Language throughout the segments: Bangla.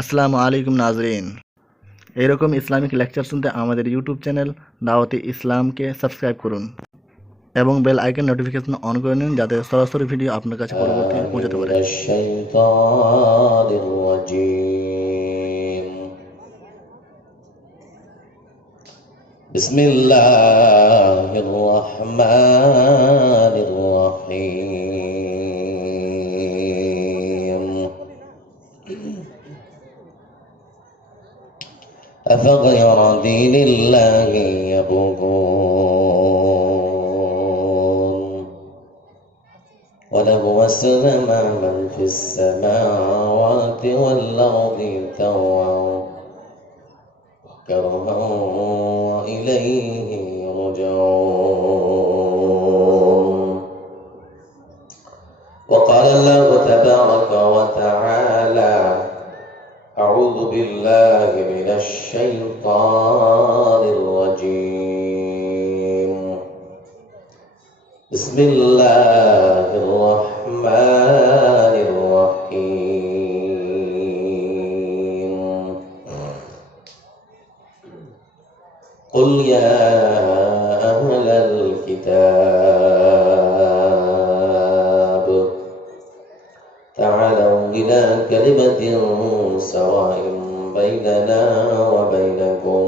আসসালামু আলাইকুম নাজরিন। এরকম ইসলামিক লেকচার শুনতে আমাদের ইউটিউব চ্যানেল দাওয়াতে ইসলামকে সাবস্ক্রাইব করুন এবং বেল আইকন নোটিফিকেশন অন করে নিন যাতে সরাসরি ভিডিও আপনার কাছে পরবর্তী পৌঁছাতে পারে। بسم الله الرحمن الرحيم أفغير دين الله يبغون وله أسلم من في السماوات والأرض طوعا كرها وإليه يرجعون وقال الله تبارك وتعالى أعوذ بالله من الشيطان الرجيم بسم الله الرحمن الرحيم قل يا أهل الكتاب تعالوا إلى كلمة سواء بيننا وبينكم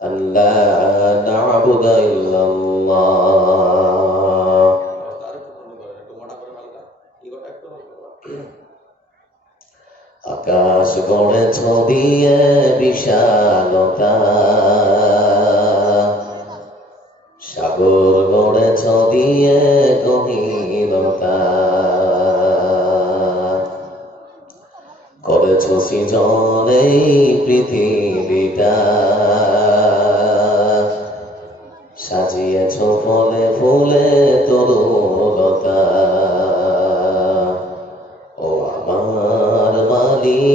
ألا نعبد إلا الله আকাশ গড়েছ দিয়ে বিশালতা সাগর গড়েছ দিয়ে গভীরতা করেছ সৃজন এই পৃথিবীটা সাজিয়েছ ফলে ফুলে তরুলতা ও আমার মালিক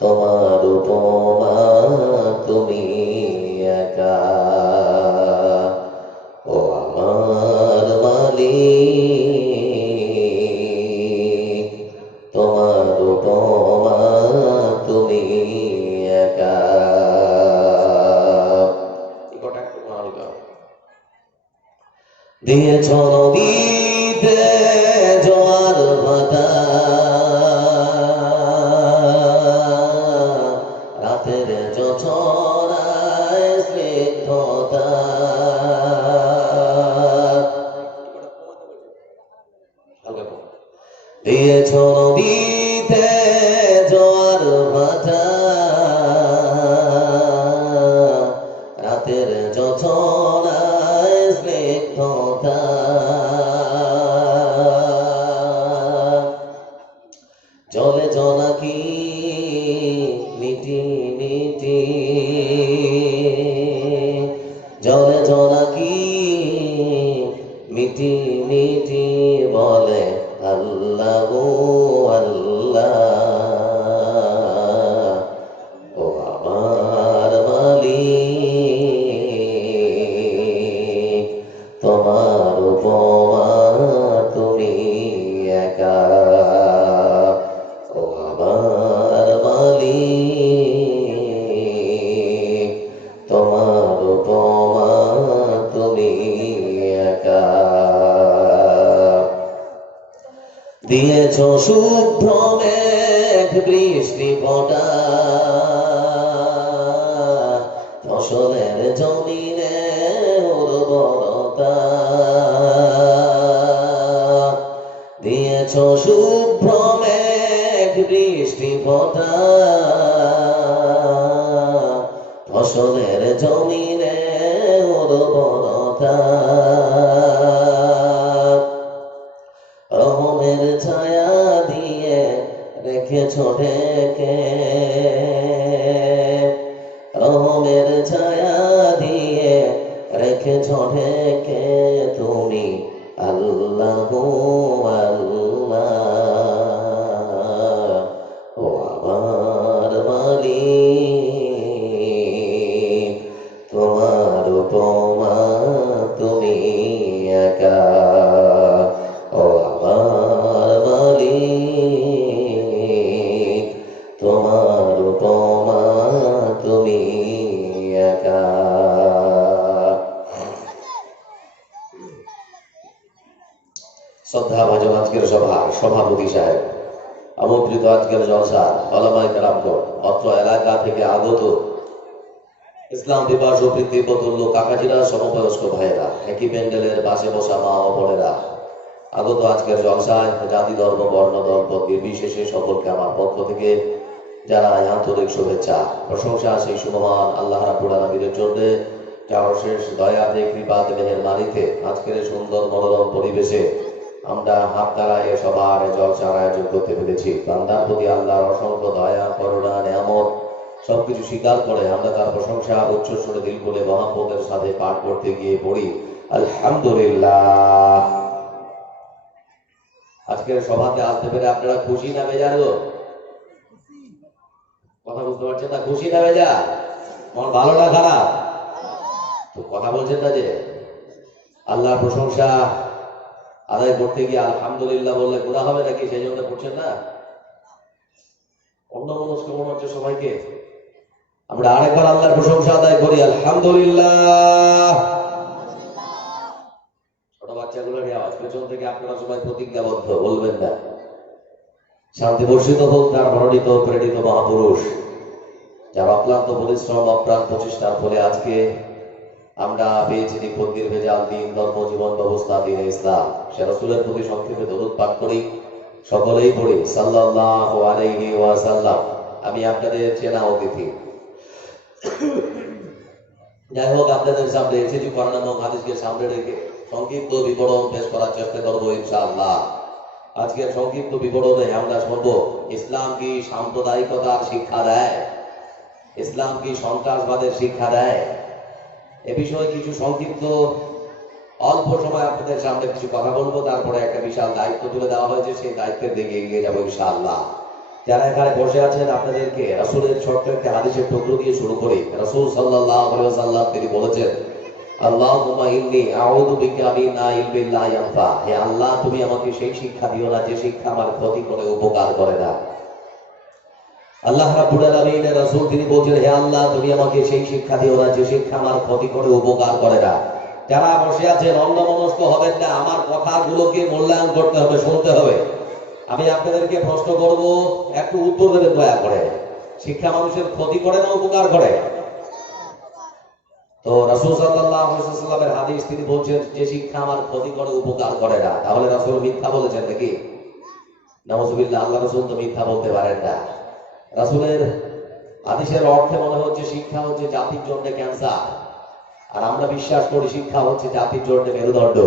তোমার উপমা তুমি একা ও আমার মালিক তোমার উপমা তুমি একা দিয়েছ নদীতে জোয়ার ভাটা রাতের জোছনায় স্নিগ্ধতা দিয়েছ নদীতে জোয়ার ভাটা রাতের জোছনায় স্নিগ্ধতা জলে জনাকি মিটি মিটি জলে জনাকি মিটি মিটি বলে আল্লাহ আল্লাহ ও আমার মালিক তোমার উপমা তুমি একা ও আমার মালিক তোমার উপমা তুমি একা দিয়েছ শুভ্র মেঘ বৃষ্টি ফোঁটা ফসলের জমিনে উর্বরতা দিয়েছ শুভ্র মেঘ বৃষ্টি ফোঁটা ফসলের জমিনে উর্বরতা রহমের ছায়া দিয়ে রেখেছ ঢেকে রহমের ছায়া দিয়ে রেখেছ ঢেকে তুমি আল্লাহ আল্লাহ ও আমার মালিক তোমার উপমা তুমি একা ও আমার শ্রদ্ধাভাজন আজকের সভার সভাপতি সাহেব, আমন্ত্রিত আজকের জলসার ওলামায়ে কেরামগণ, অত্র এলাকা থেকে আগত ইসলাম দিবস ও পিতৃপতুল্য কাকাজিরা, সমবয়স্ক ভাইয়েরা, একই প্যান্ডেলের পাশে বসা মা ও বোনেরা, আগত আজকের জলসায় জাতি ধর্ম বর্ণ দলপথ নির্বিশেষে সকলকে আমার পক্ষ থেকে জানাই আন্তরিক শুভেচ্ছা প্রশংসা সেই সুমহান আল্লাহ রাব্বুল আলামিনের জন্য, যার অশেষ দয়াতে কৃপাতে মেহেরবানিতে আজকের এই সুন্দর মনোরম পরিবেশে আমরা হাত দ্বারায় সবার জলসার আয়োজন করতে পেরেছি। বান্দার প্রতি আল্লাহর অসংখ্য দয়া করুণা নিয়ামত সবকিছু স্বীকার করে আমরা তার প্রশংসা উচ্চ স্বরে দিল বলে মহাব্বতের সাথে পাঠ করতে গিয়ে পড়ি আলহামদুলিল্লাহ। আজকের সভাতে আসতে পেরে আপনারা খুশি না বেজার? কথা বুঝতে পারছেন না? খুশি না বেজার? মন ভালো না খারাপ? তো কথা বলছেন না যে? আল্লাহর প্রশংসা আদায় করতে গিয়ে আলহামদুলিল্লাহ বললে গুনাহ হবে নাকি? সেই জন্য পড়ছেন না? অন্য মনস্ক মনে হচ্ছে সবাইকে। আমরা আরেকবার আল্লাহর প্রশংসা আদায় করি আলহামদুলিল্লাহ। ছোট বাচ্চাগুলোর আওয়াজ পেছন থেকে আপনারা সবাই প্রতিজ্ঞাবদ্ধ, বলবেন না? শান্তি বর্ষিত হোক তার মনোনীত প্রেরিত মহাপুরুষ, যার অক্লান্ত পরিশ্রম অপ্রাণ প্রচেষ্টার ফলে আজকে আমরা পেয়েছি নিপন্দির ভেজাল দিন, ধর্ম, জীবন ব্যবস্থা, দিন ইসলাম। সে রাসূলের প্রতি সংক্ষেপে দরুদ পাঠ করি, সকলেই পড়ি সাল্লাল্লাহু আলাইহি ওয়াসাল্লাম। আমি আপনাদের চেনা অতিথি। যাই হোক, আপনাদের সামনে এসেছি কোরআন এবং হাদিসকে সামনে রেখে সংক্ষিপ্ত বিবরণ পেশ করার চেষ্টা করবো ইনশাআল্লাহ। আজকের সংক্ষিপ্ত বিবরণে আমরা শুনব ইসলাম কি সাম্প্রদায়িকতার শিক্ষা দেয়, ইসলাম কি সন্ত্রাসবাদের শিক্ষা দেয়। এ বিষয়ে কিছু সংক্ষিপ্ত অল্প সময় আপনাদের সামনে কিছু কথা বলবো, তারপরে একটা বিশাল দায়িত্ব তুলে দেওয়া হয়েছে, সেই দায়িত্বের দিকে এগিয়ে যাবো ইনশাআল্লাহ। যারা এখানে বসে আছেন আপনাদেরকে রাসূলের ছোট্ট একটা হাদিসের টুকরো দিয়ে শুরু করি। রাসূল সাল্লাল্লাহু আলাইহি ওয়াসাল্লাম তিনি বলেছেন, আল্লাহুম্মা ইন্নী আউযু বিকা মিন ইলমিন লা ইয়ানফা। হে আল্লাহ, তুমি আমাকে সেই শিক্ষা দিও না যে শিক্ষা আমার ক্ষতি করে, উপকার করে না। আল্লাহ রাব্বুল আলামিনের রাসূল তিনি বলছেন, হে আল্লাহ, তুমি আমাকে সেই শিক্ষা দিও না যে শিক্ষা আমার ক্ষতি করে, উপকার করে না। যারা বসে আছেন অন্যমনস্ক হবেন না, আমার কথাগুলোকে মূল্যায়ন করতে হবে, শুনতে হবে। আমি আপনাদেরকে প্রশ্ন করব, একটু উত্তর দেবেন দয়া করে। শিক্ষা মানুষের ক্ষতি করে না উপকার করে? তো রাসূল সাল্লাল্লাহু আলাইহি ওয়াসাল্লামের হাদিস তিনি বলছেন যে শিক্ষা আমার ক্ষতি করে, উপকার করে না। তাহলে রাসূল মিথ্যা বলেছেন নাকি? নাউযুবিল্লাহ, আল্লাহ রাসূল তো মিথ্যা বলতে পারেন না। রাসূলের হাদিসের অর্থে মনে হচ্ছে শিক্ষা হচ্ছে জাতির জন্য ক্যান্সার, আর আমরা বিশ্বাস করি শিক্ষা হচ্ছে জাতির জন্য মেরুদণ্ড।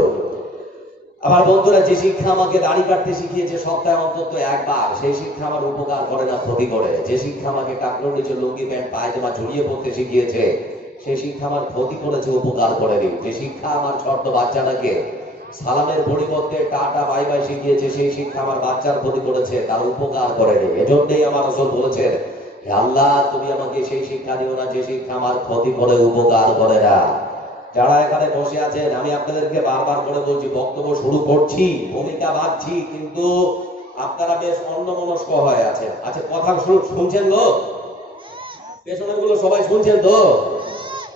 আমার বন্ধুরা, যে শিক্ষা আমাকে দাড়ি কাটতে শিখিয়েছে সপ্তাহে অন্তত একবার, সেই শিক্ষা আমার উপকার করে না, ক্ষতি করে। যে শিক্ষা আমাকে কাকড়ের নিচে লুঙ্গি প্যান্ট পায়জামা ঝুলিয়ে পড়তে শিখিয়েছে, সেই শিক্ষা আমার ক্ষতি করেছে, উপকার করেনি। যে শিক্ষা আমার ছোট্ট বাচ্চাটাকে সালামের পরিবর্তে টাটা বাই বাই শিখিয়েছে, সেই শিক্ষা আমার বাচ্চার ক্ষতি করেছে, তার উপকার করেনি। এজন্যই আমার রাসূল বলেছেন, হে আল্লাহ, তুমি আমাকে সেই শিক্ষা দিও না যে শিক্ষা আমার ক্ষতি করে, উপকার করে না। যারা এখানে বসে আছেন, আমি আপনাদেরকে বারবার করে বলছি, বক্তব্য শুরু করছি, ভূমিকা ভাবছি, কিন্তু আপনারা বেশ অন্যমনস্ক হয়ে আছেন। আচ্ছা, কথা শুনছেন তো? পেছনের গুলো সবাই শুনছেন তো?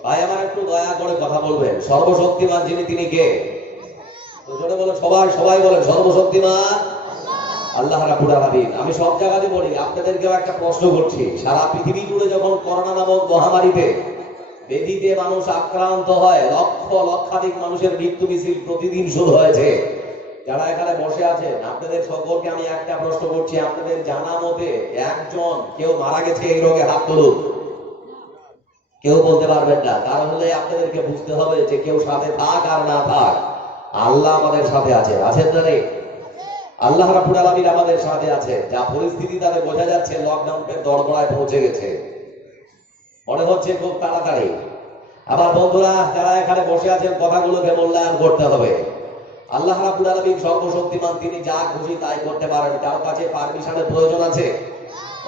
ভাই আমার একটু দয়া করে কথা বলবেন। সর্বশক্তিমান যিনি, তিনি কে? তো জোরে বলেন সবাই, সবাই বলেন সর্বশক্তিমান আল্লাহ রাব্বুল আলামিন। আমি সব জায়গাতে বলি, আপনাদেরকেও একটা প্রশ্ন করছি। সারা পৃথিবী জুড়ে যখন করোনা নামক মহামারীতে ব্যাধিতে মানুষ আক্রান্ত হয়, লক্ষ লক্ষাধিক মানুষের মৃত্যু মিছিল প্রতিদিন শুরু হয়েছে। যারা এখানে বসে আছেন আপনাদের সকলকে আমি একটা প্রশ্ন করছি, আপনাদের জানা মতে একজন কেউ মারা গেছে এই রোগে? হাত তুলুন। কেউ বলতে পারবেন না। কারণ হলে আপনাদেরকে বুঝতে হবে যে কেউ সাথে থাক আর না থাক, আল্লাহ আমাদের সাথে আছে। আছেন না নেই? আল্লাহ রাব্বুল আলামিন আমাদের সাথে আছে। যা পরিস্থিতি তাতে বোঝা যাচ্ছে লকডাউনের দরগড়ায় পৌঁছে গেছে, মনে হচ্ছে খুব তাড়াতাড়ি। আমার বন্ধুরা যারা এখানে বসে আছেন, কথাগুলোকে মূল্যায়ন করতে হবে। আল্লাহ রাব্বুল আলামিন সর্বশক্তিমান, তিনি যা খুশি তাই করতে পারেন। কারো কাছে পারমিশনের প্রয়োজন আছে?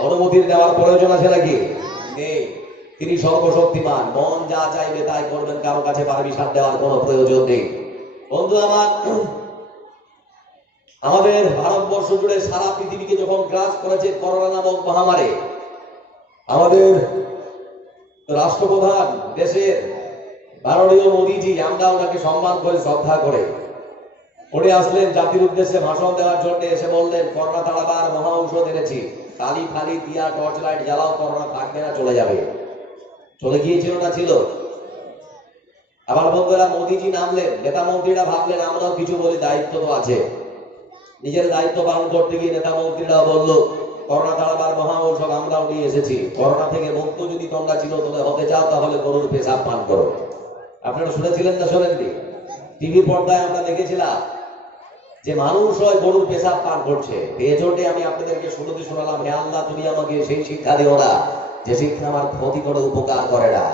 অনুমতির দেওয়ার প্রয়োজন আছে নাকি? নেই। তিনি সর্বশক্তিমান, মন যা চাইবে তাই করবেন, কারো কাছে পারমিশন দেওয়ার কোনো প্রয়োজন নেই। বন্ধু আমার, আমাদের ভারতবর্ষ জুড়ে সারা পৃথিবীকে যখন গ্রাস করেছে করোনা নামক মহামারী, আমাদের রাষ্ট্রপ্রধান দেশের মাননীয় মোদীজি, আমরা ওনাকে সম্মান করে শ্রদ্ধা করে উনি আসলেন জাতির উদ্দেশ্যে ভাষণ দেওয়ার জন্য, এসে বললেন করোনা তাড়াবার মহা ঔষধ এনেছি, খালি খালি দিয়া টর্চ লাইট জ্বালাও, করোনা থাকবে না, চলে যাবে। চলে গিয়েছিল না ছিল? আবার বন্ধুরা মোদিজি নামলেন, নেতা মন্ত্রীরা ভাবলেন আমরাও কিছু বলি, দায়িত্ব তো আছে। নিজের দায়িত্ব পালন করতে গিয়ে নেতা মন্ত্রীরাও বললো করোনা তাড়াবার মহা ঔষধ আমরাও নিয়ে এসেছি, করোনা থেকে মুক্ত যদি তোমরা চিরতরে হতে চাও তাহলে গরুর পেশাব পান করো। আপনারা শুনেছিলেন না শোনেননি? টিভি পর্দায় আমরা দেখেছিলাম যে মানুষ হয় গরুর পেশাব পান করছে। এই জন্য আমি আপনাদেরকে শুনতে শোনালাম, হে আল্লাহ তুমি আমাকে সেই শিক্ষা দিও না যে শিক্ষা আমার ক্ষতি করে উপকার করে না,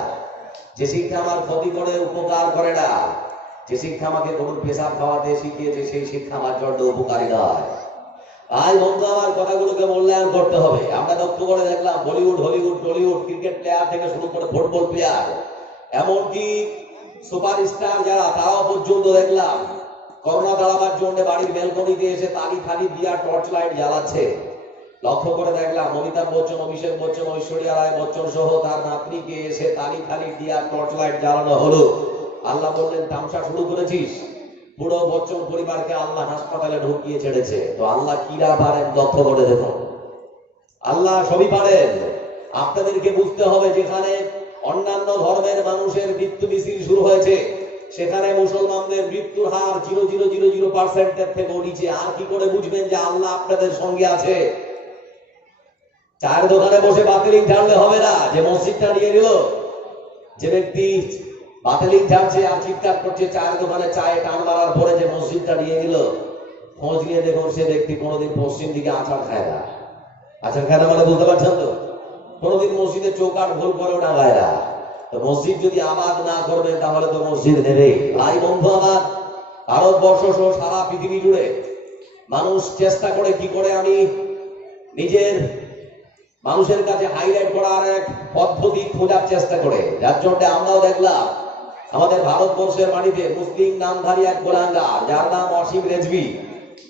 যে শিক্ষা আমার ক্ষতি করে উপকার করে না, যে শিক্ষা আমাকে গরুর পেশাব খাওয়াতে শিখিয়েছে সেই শিক্ষা আমার জন্য উপকারী নয়। তাই বন্ধু আমার কথাগুলোকে মূল্যায়ন করতে হবে। আমরা লক্ষ্য করে দেখলাম Bollywood, Hollywood, Tollywood, cricket player থেকে শুরু করে ফুটবল প্লেয়ার, এমনকি সুপারস্টার যারা, তারাও পর্যন্ত দেখলাম করোনা তাড়াবার জন্য বাড়ির ব্যালকনিতে এসে তালি খালি দিয়া টর্চ লাইট জ্বালাচ্ছে। লক্ষ্য করে দেখলাম অমিতাভ বচ্চন, অভিষেক বচ্চন, ঐশ্বরিয়া রায় বচ্চন সহ তার নাতনিকে এসে তালি খালি দিয়া টর্চ লাইট জ্বালানো হলো। আল্লাহ বললেন তামসা শুরু করেছিস। পুরো বচ্চন পরিবারকে আল্লাহ হাসপাতালে ঢুকিয়ে ছেড়েছে। তো আল্লাহ কিরা পারেন লক্ষ্য করে দেখুন, আল্লাহ সবই পারেন। আপনাদেরকে বুঝতে হবে যেখানে অন্যান্য ধর্মের মানুষের মৃত্যু মিছিল শুরু হয়েছে সেখানে মুসলমানদের মৃত্যুর হার 0.000% থেকে নিচে। আর কি করে বুঝবেন যে আল্লাহ আপনাদের সঙ্গে আছে? চায়ের দোকানে বসে বাতিলিং ঝাড়লে হবে না যে মসজিদটা নিয়ে নিল। যে ব্যক্তি বাতিলিং ঝাড়ছে আর চিৎকার করছে চায়ের দোকানে চায়ে টান মারার পরে যে মসজিদটা নিয়ে নিল, খোঁজ নিয়ে দেখুন সে ব্যক্তি কোনোদিন পশ্চিম দিকে আচার খায় না। আচার খায় না মানে বুঝতে পারছেন তো? কোনোদিন মসজিদে চৌকাঠ ভুল করেও ডাঙায় না। তো মসজিদ যদি আবাদ না করবে তাহলে তো মসজিদ নেবে। ভাই বন্ধু আমার, ভারতবর্ষ সহ সারা পৃথিবী জুড়ে মানুষ চেষ্টা করে কি করে আমি নিজের মানুষের কাছে হাইলাইট করার এক পদ্ধতি খোঁজার চেষ্টা করে, যার জন্য আমরাও দেখলাম আমাদের ভারতবর্ষের মাটিতে মুসলিম নামধারী এক গোলাঙ্গার যার নাম অসীম রেজভি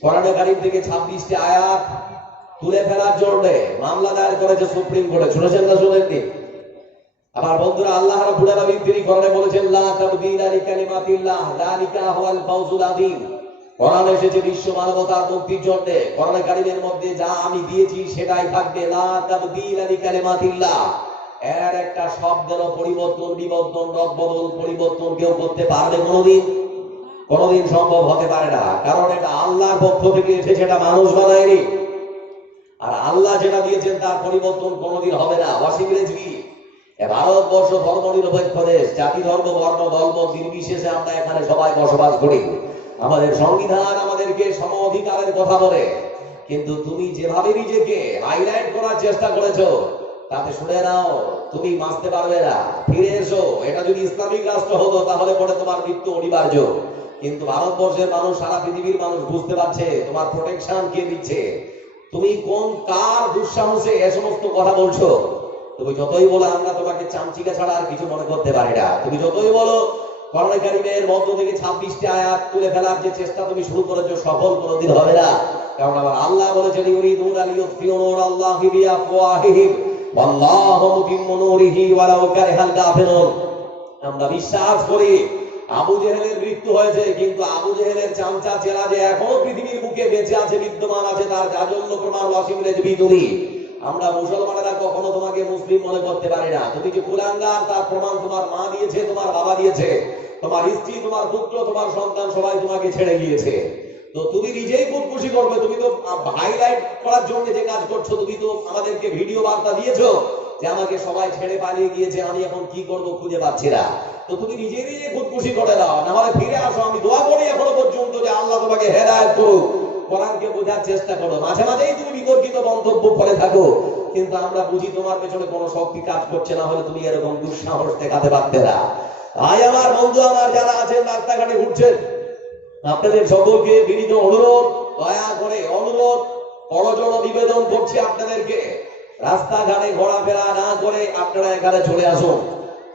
কোরআনে কারীম থেকে 26টি আয়াত তুলে ফেলার জন্য মামলা দায়ের করেছে সুপ্রিম কোর্টে। শুনেছেন না শুনেননি? আবার বন্ধুরা আল্লাহ রাব্বুল আলামিন তিনি কোরআনে বলেছেন লা তাবদীলা লিকালিমাতিল্লাহ যালিকা হুয়াল ফাওজুল আযীম। কোরআন এসেছে বিশ্ব মানবতার মুক্তির জন্য। কোরআনে কারীমের মধ্যে যা আমি দিয়েছি সেটাই থাকবে, লা তাবদীলা লিকালিমাতিল্লাহ। এর একটা শব্দেরও পরিবর্তন, বিবর্তন, রদবদল, পরিবর্তন কেউ করতে পারবে কোনোদিন? কোনোদিন সম্ভব হতে পারে না, কারণ এটা আল্লাহর পক্ষ থেকে এসেছে, এটা মানুষ বানায়নি। আর আল্লাহ যেটা দিয়েছেন তার পরিবর্তন কোনোদিন হবে না। অসীম রেজভি, ভারতবর্ষ ধর্ম নিরপেক্ষ দেশ, জাতি ধর্ম বর্ণ দলমত নির্বিশেষে আমরা এখানে সবাই বসবাস করি। আমাদের সংবিধান আমাদেরকে সম অধিকারের কথা বলে, কিন্তু তুমি যেভাবে নিজেকে হাইলাইট করার চেষ্টা করেছো তাতে শুনে নাও তুমি বাঁচতে পারবে না। ফিরে এসো। এটা যদি ইসলামিক রাষ্ট্র হতো তাহলে পরে তোমার মৃত্যু অনিবার্য। কিন্তু ভারতবর্ষের মানুষ, সারা পৃথিবীর মানুষ বুঝতে পারছে তোমার প্রোটেকশন কে দিচ্ছে। তুমি কোন কার দুঃসাহসে এ সমস্ত কথা বলছো? তুমি যতই বলো আমরা তোমাকে চামচিকা ছাড়া আর কিছু মনে করতে পারি না, তুমি যতই বলো কোরআনে কারীমের মধ্য থেকে 26টি আয়াত তুলে ফেলার যে চেষ্টা তুমি শুরু করেছো সফল কোনোদিন হবে না। কারণ আমার আল্লাহ বলেছেন ইউরিদুনা লিইউতফিউ নূরাল্লাহি বিআফওয়াহিহিম ওয়াল্লাহু মুতিম্মু নূরিহি ওয়ালাউ কারিহাল কাফিরুন। আমরা বিশ্বাস করি আবু জেহেলের মৃত্যু হয়েছে, কিন্তু আবু জেহেলের চামচা চেলা যে এখনো পৃথিবীর বুকে বেঁচে আছে, বিদ্যমান আছে, তার জাজল্য প্রমাণ অসীম রেজভি তুমি। আমরা মুসলমানেরা কখনো তোমাকে মুসলিম মনে করতে পারি না। তুমি যে কুলাঙ্গার তার প্রমাণ তোমার মা দিয়েছে, তোমার বাবা দিয়েছে, তোমার স্ত্রী, তোমার পুত্র, তোমার সন্তান সবাই তোমাকে ছেড়ে গিয়েছে। তো তুমি নিজেই খুশি করবে। তুমি তো হাইলাইট করার জন্য যে কাজ করছো, তুমি তো আমাদেরকে ভিডিও বার্তা দিয়েছো যে আমাকে সবাই ছেড়ে পালিয়ে গিয়েছে, আমি এখন কি করব খুঁজে পাচ্ছি না। তো তুমি নিজে নিজে খুশি করে দাও, না হলে ফিরে আসো। আমি দোয়া করি এখনো পর্যন্ত যে আল্লাহ তোমাকে হেদায়েত করুক। কোরআনকে বোঝার চেষ্টা করো। মাঝে মাঝেই তুমি বিতর্কিত মন্তব্য করে থাকো, কিন্তু আমরা বুঝি তোমার পেছনে কোনো শক্তি কাজ করছে, না হলে তুমি এরকম দুঃসাহস দেখাতে পারতে না। ভাই আমার, বন্ধু আমার যারা আছেন রাস্তাঘাটে ঘুরছেন, আপনাদের সকলকে বিনীত অনুরোধ, দয়া করে অনুরোধ, করজোড় নিবেদন করছি আপনাদেরকে, রাস্তাঘাটে ঘোরাফেরা না করে আপনারা এখানে চলে আসুন।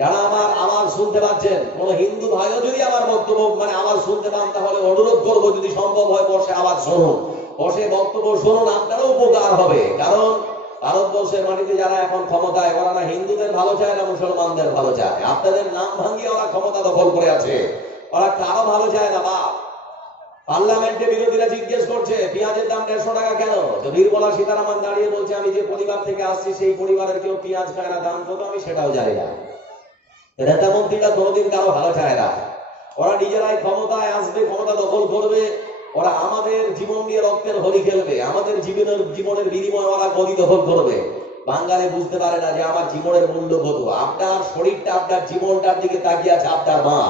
যারা আমার আওয়াজ শুনতে পাচ্ছেন, কোন হিন্দু ভাইও যদি আমার বক্তব্য আওয়াজ শুনতে পান তাহলে অনুরোধ করবো যদি সম্ভব হয় বসে আওয়াজ শুনুন, বসে বক্তব্য শুনুন, আপনারও উপকার হবে। কারণ ভারতবর্ষের মাটিতে যারা এখন ক্ষমতায়, ওরা না হিন্দুদের ভালো চায় না মুসলমানদের ভালো চায়। আপনাদের নাম ভাঙিয়ে ওরা ক্ষমতা দখল করে আছে, ওরা কারো ভালো চায় না। বাপ পার্লামেন্টে বিরোধীরা জিজ্ঞেস করছে পেঁয়াজের দাম 150 টাকা কেন? তো নির্মলা সীতারামন দাঁড়িয়ে বলছে আমি যে পরিবার থেকে আসছি সেই পরিবারের কেউ পেঁয়াজ খায় না, দাম কত আমি সেটাও জানি না। নেতা মন্ত্রীরা কোনোদিন কারো ভালো চায় না। ওরা নিজেরাই ক্ষমতায় আসবে, ক্ষমতা দখল করবে, ওরা আমাদের জীবন নিয়ে রক্তের হোলি খেলবে, আমাদের জীবনের বিনিময়ে ওরা গদি দখল করবে। বাঙালি বুঝতে পারে না যে আমার জীবনের মূল্য কত। আপনার শরীরটা, আপনার জীবনটার দিকে তাকিয়ে আছে আপনার মা,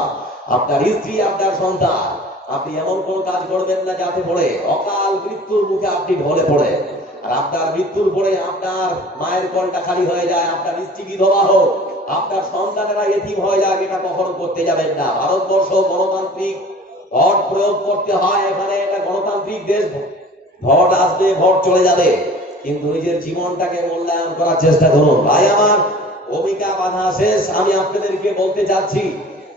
আপনার স্ত্রী, আপনার সন্তান। আপনি এমন কোন কাজ করবেন না যাতে পড়ে অকাল মৃত্যুর মুখে আপনি ঢলে পড়ে, আর আপনার মৃত্যুর পরে আপনার মায়ের কলটা খালি হয়ে যায়, আপনার স্ত্রী বিধবা হোক, আপনার সন্তানেরা এতিম হয়ে যায়, এটা কখনো করতে যাবেন না। ভারতবর্ষ গণতান্ত্রিক ভোট প্রয়োগ করতে হয়, এখানে একটা গণতান্ত্রিক দেশ। ভোট আসবে, ভোট চলে যাবে, কিন্তু নিজের জীবনটাকে মূল্যায়ন করার চেষ্টা করুন। ভাই আমার, ভূমিকা বাধা শেষ। আমি আপনাদেরকে বলতে চাচ্ছি,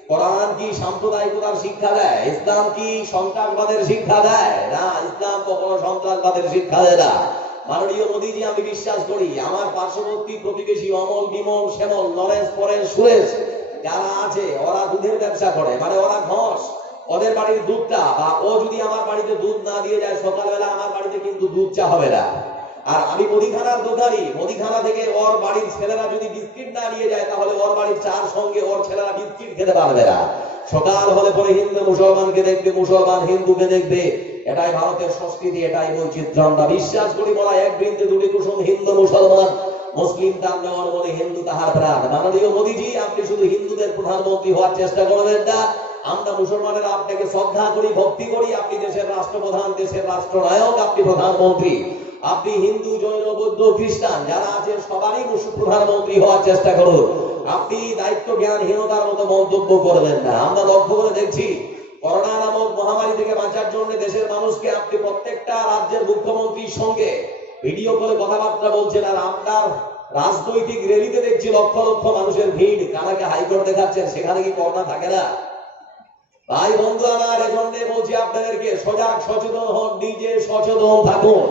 কোরআন কি সাম্প্রদায়িকতার শিক্ষা দেয়? ইসলাম কি সন্ত্রাসবাদের শিক্ষা দেয়? না, ইসলাম কখনো সন্ত্রাসবাদের শিক্ষা দেয় না। মাননীয় মোদীজি, আমি বিশ্বাস করি আমার পার্শ্ববর্তী প্রতিবেশী অমল, বিমল, শ্যামল, নরেশ, পরেশ, সুরেশ যারা আছে ওরা দুধের ব্যবসা করে, মানে ওরা ঘষ, ওদের বাড়ির দুধটা, বা ও যদি আমার বাড়িতে দুধ না দিয়ে যায় সকালবেলা আমার বাড়িতে কিন্তু দুধ চা হবে না। আর আমি মুদিখানার দোকানি, মুদিখানা থেকে ওর বাড়ির ছেলেরা যদি বিস্কিট না নিয়ে যায় তাহলে ওর বাড়ির চার সঙ্গে ওর ছেলেরা বিস্কিট খেতে পারবে না। সকাল হলে পরে হিন্দু মুসলমানকে দেখবে, মুসলমান হিন্দুকে দেখবে। এটাই ভারতের সংস্কৃতি, এটাই বৈচিত্র্য। আমরা বিশ্বাস করি বলা এক বৃন্তে দুটি কুসুম, হিন্দু মুসলমান, মুসলিম তার নেওয়ার বলে হিন্দু তাহার প্রাণ। মাননীয় মোদীজি, আপনি শুধু হিন্দুদের প্রধানমন্ত্রী হওয়ার চেষ্টা করবেন না। আমরা মুসলমানেরা আপনাকে শ্রদ্ধা করি, ভক্তি করি। আপনি দেশের রাষ্ট্রপ্রধান, দেশের রাষ্ট্রনায়ক, আপনি প্রধানমন্ত্রী। আপনি হিন্দু, জৈন, বৌদ্ধ, খ্রিস্টান যারা আছে সবারই প্রধানমন্ত্রী হওয়ার চেষ্টা করুন। আপনি দায়িত্ব জ্ঞানহীনতার মতো মন্তব্য করবেন না। আমরা লক্ষ্য করে দেখছি, করোনা নামক মহামারী থেকে বাঁচার জন্য দেশের মানুষকে আপনি প্রত্যেকটা রাজ্যের মুখ্যমন্ত্রীর সঙ্গে ভিডিও করে কথাবার্তা বলছেন, আর আপনার রাজনৈতিক র্যালিতে দেখছি লক্ষ লক্ষ মানুষের ভিড়। কানাকে হাইকোর্ট দেখাচ্ছেন, সেখানে কি করোনা থাকে না? ভাই বন্ধু আমার, এজন্য বলছি আপনাদেরকে সজাগ সচেতন হন, নিজে সচেতন থাকুন,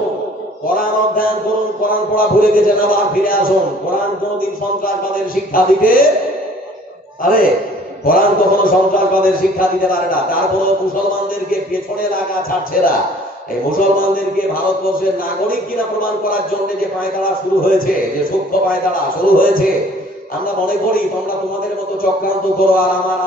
কোরআন অধ্যয়ন করুন। কোরআন পড়া ভুলে গেছেন, আবার ফিরে আসুন। কোরআন কোনদিন সন্ত্রাসবাদের শিক্ষা দিতে পারে? কোরআন কখনো সন্ত্রাসবাদের শিক্ষা দিতে পারে না। তারপরে মুসলমানদেরকে পেছনে লাগা ছাড়ছে না। এই মুসলমানদেরকে ভারতবর্ষের নাগরিক কিনা প্রমাণ করার জন্য যে পায়তারা শুরু হয়েছে, যে সূক্ষ্ম পায়তারা শুরু হয়েছে, আমরা মনে করি তোমরা তোমাদের মতো চক্রান্ত করো আর আমার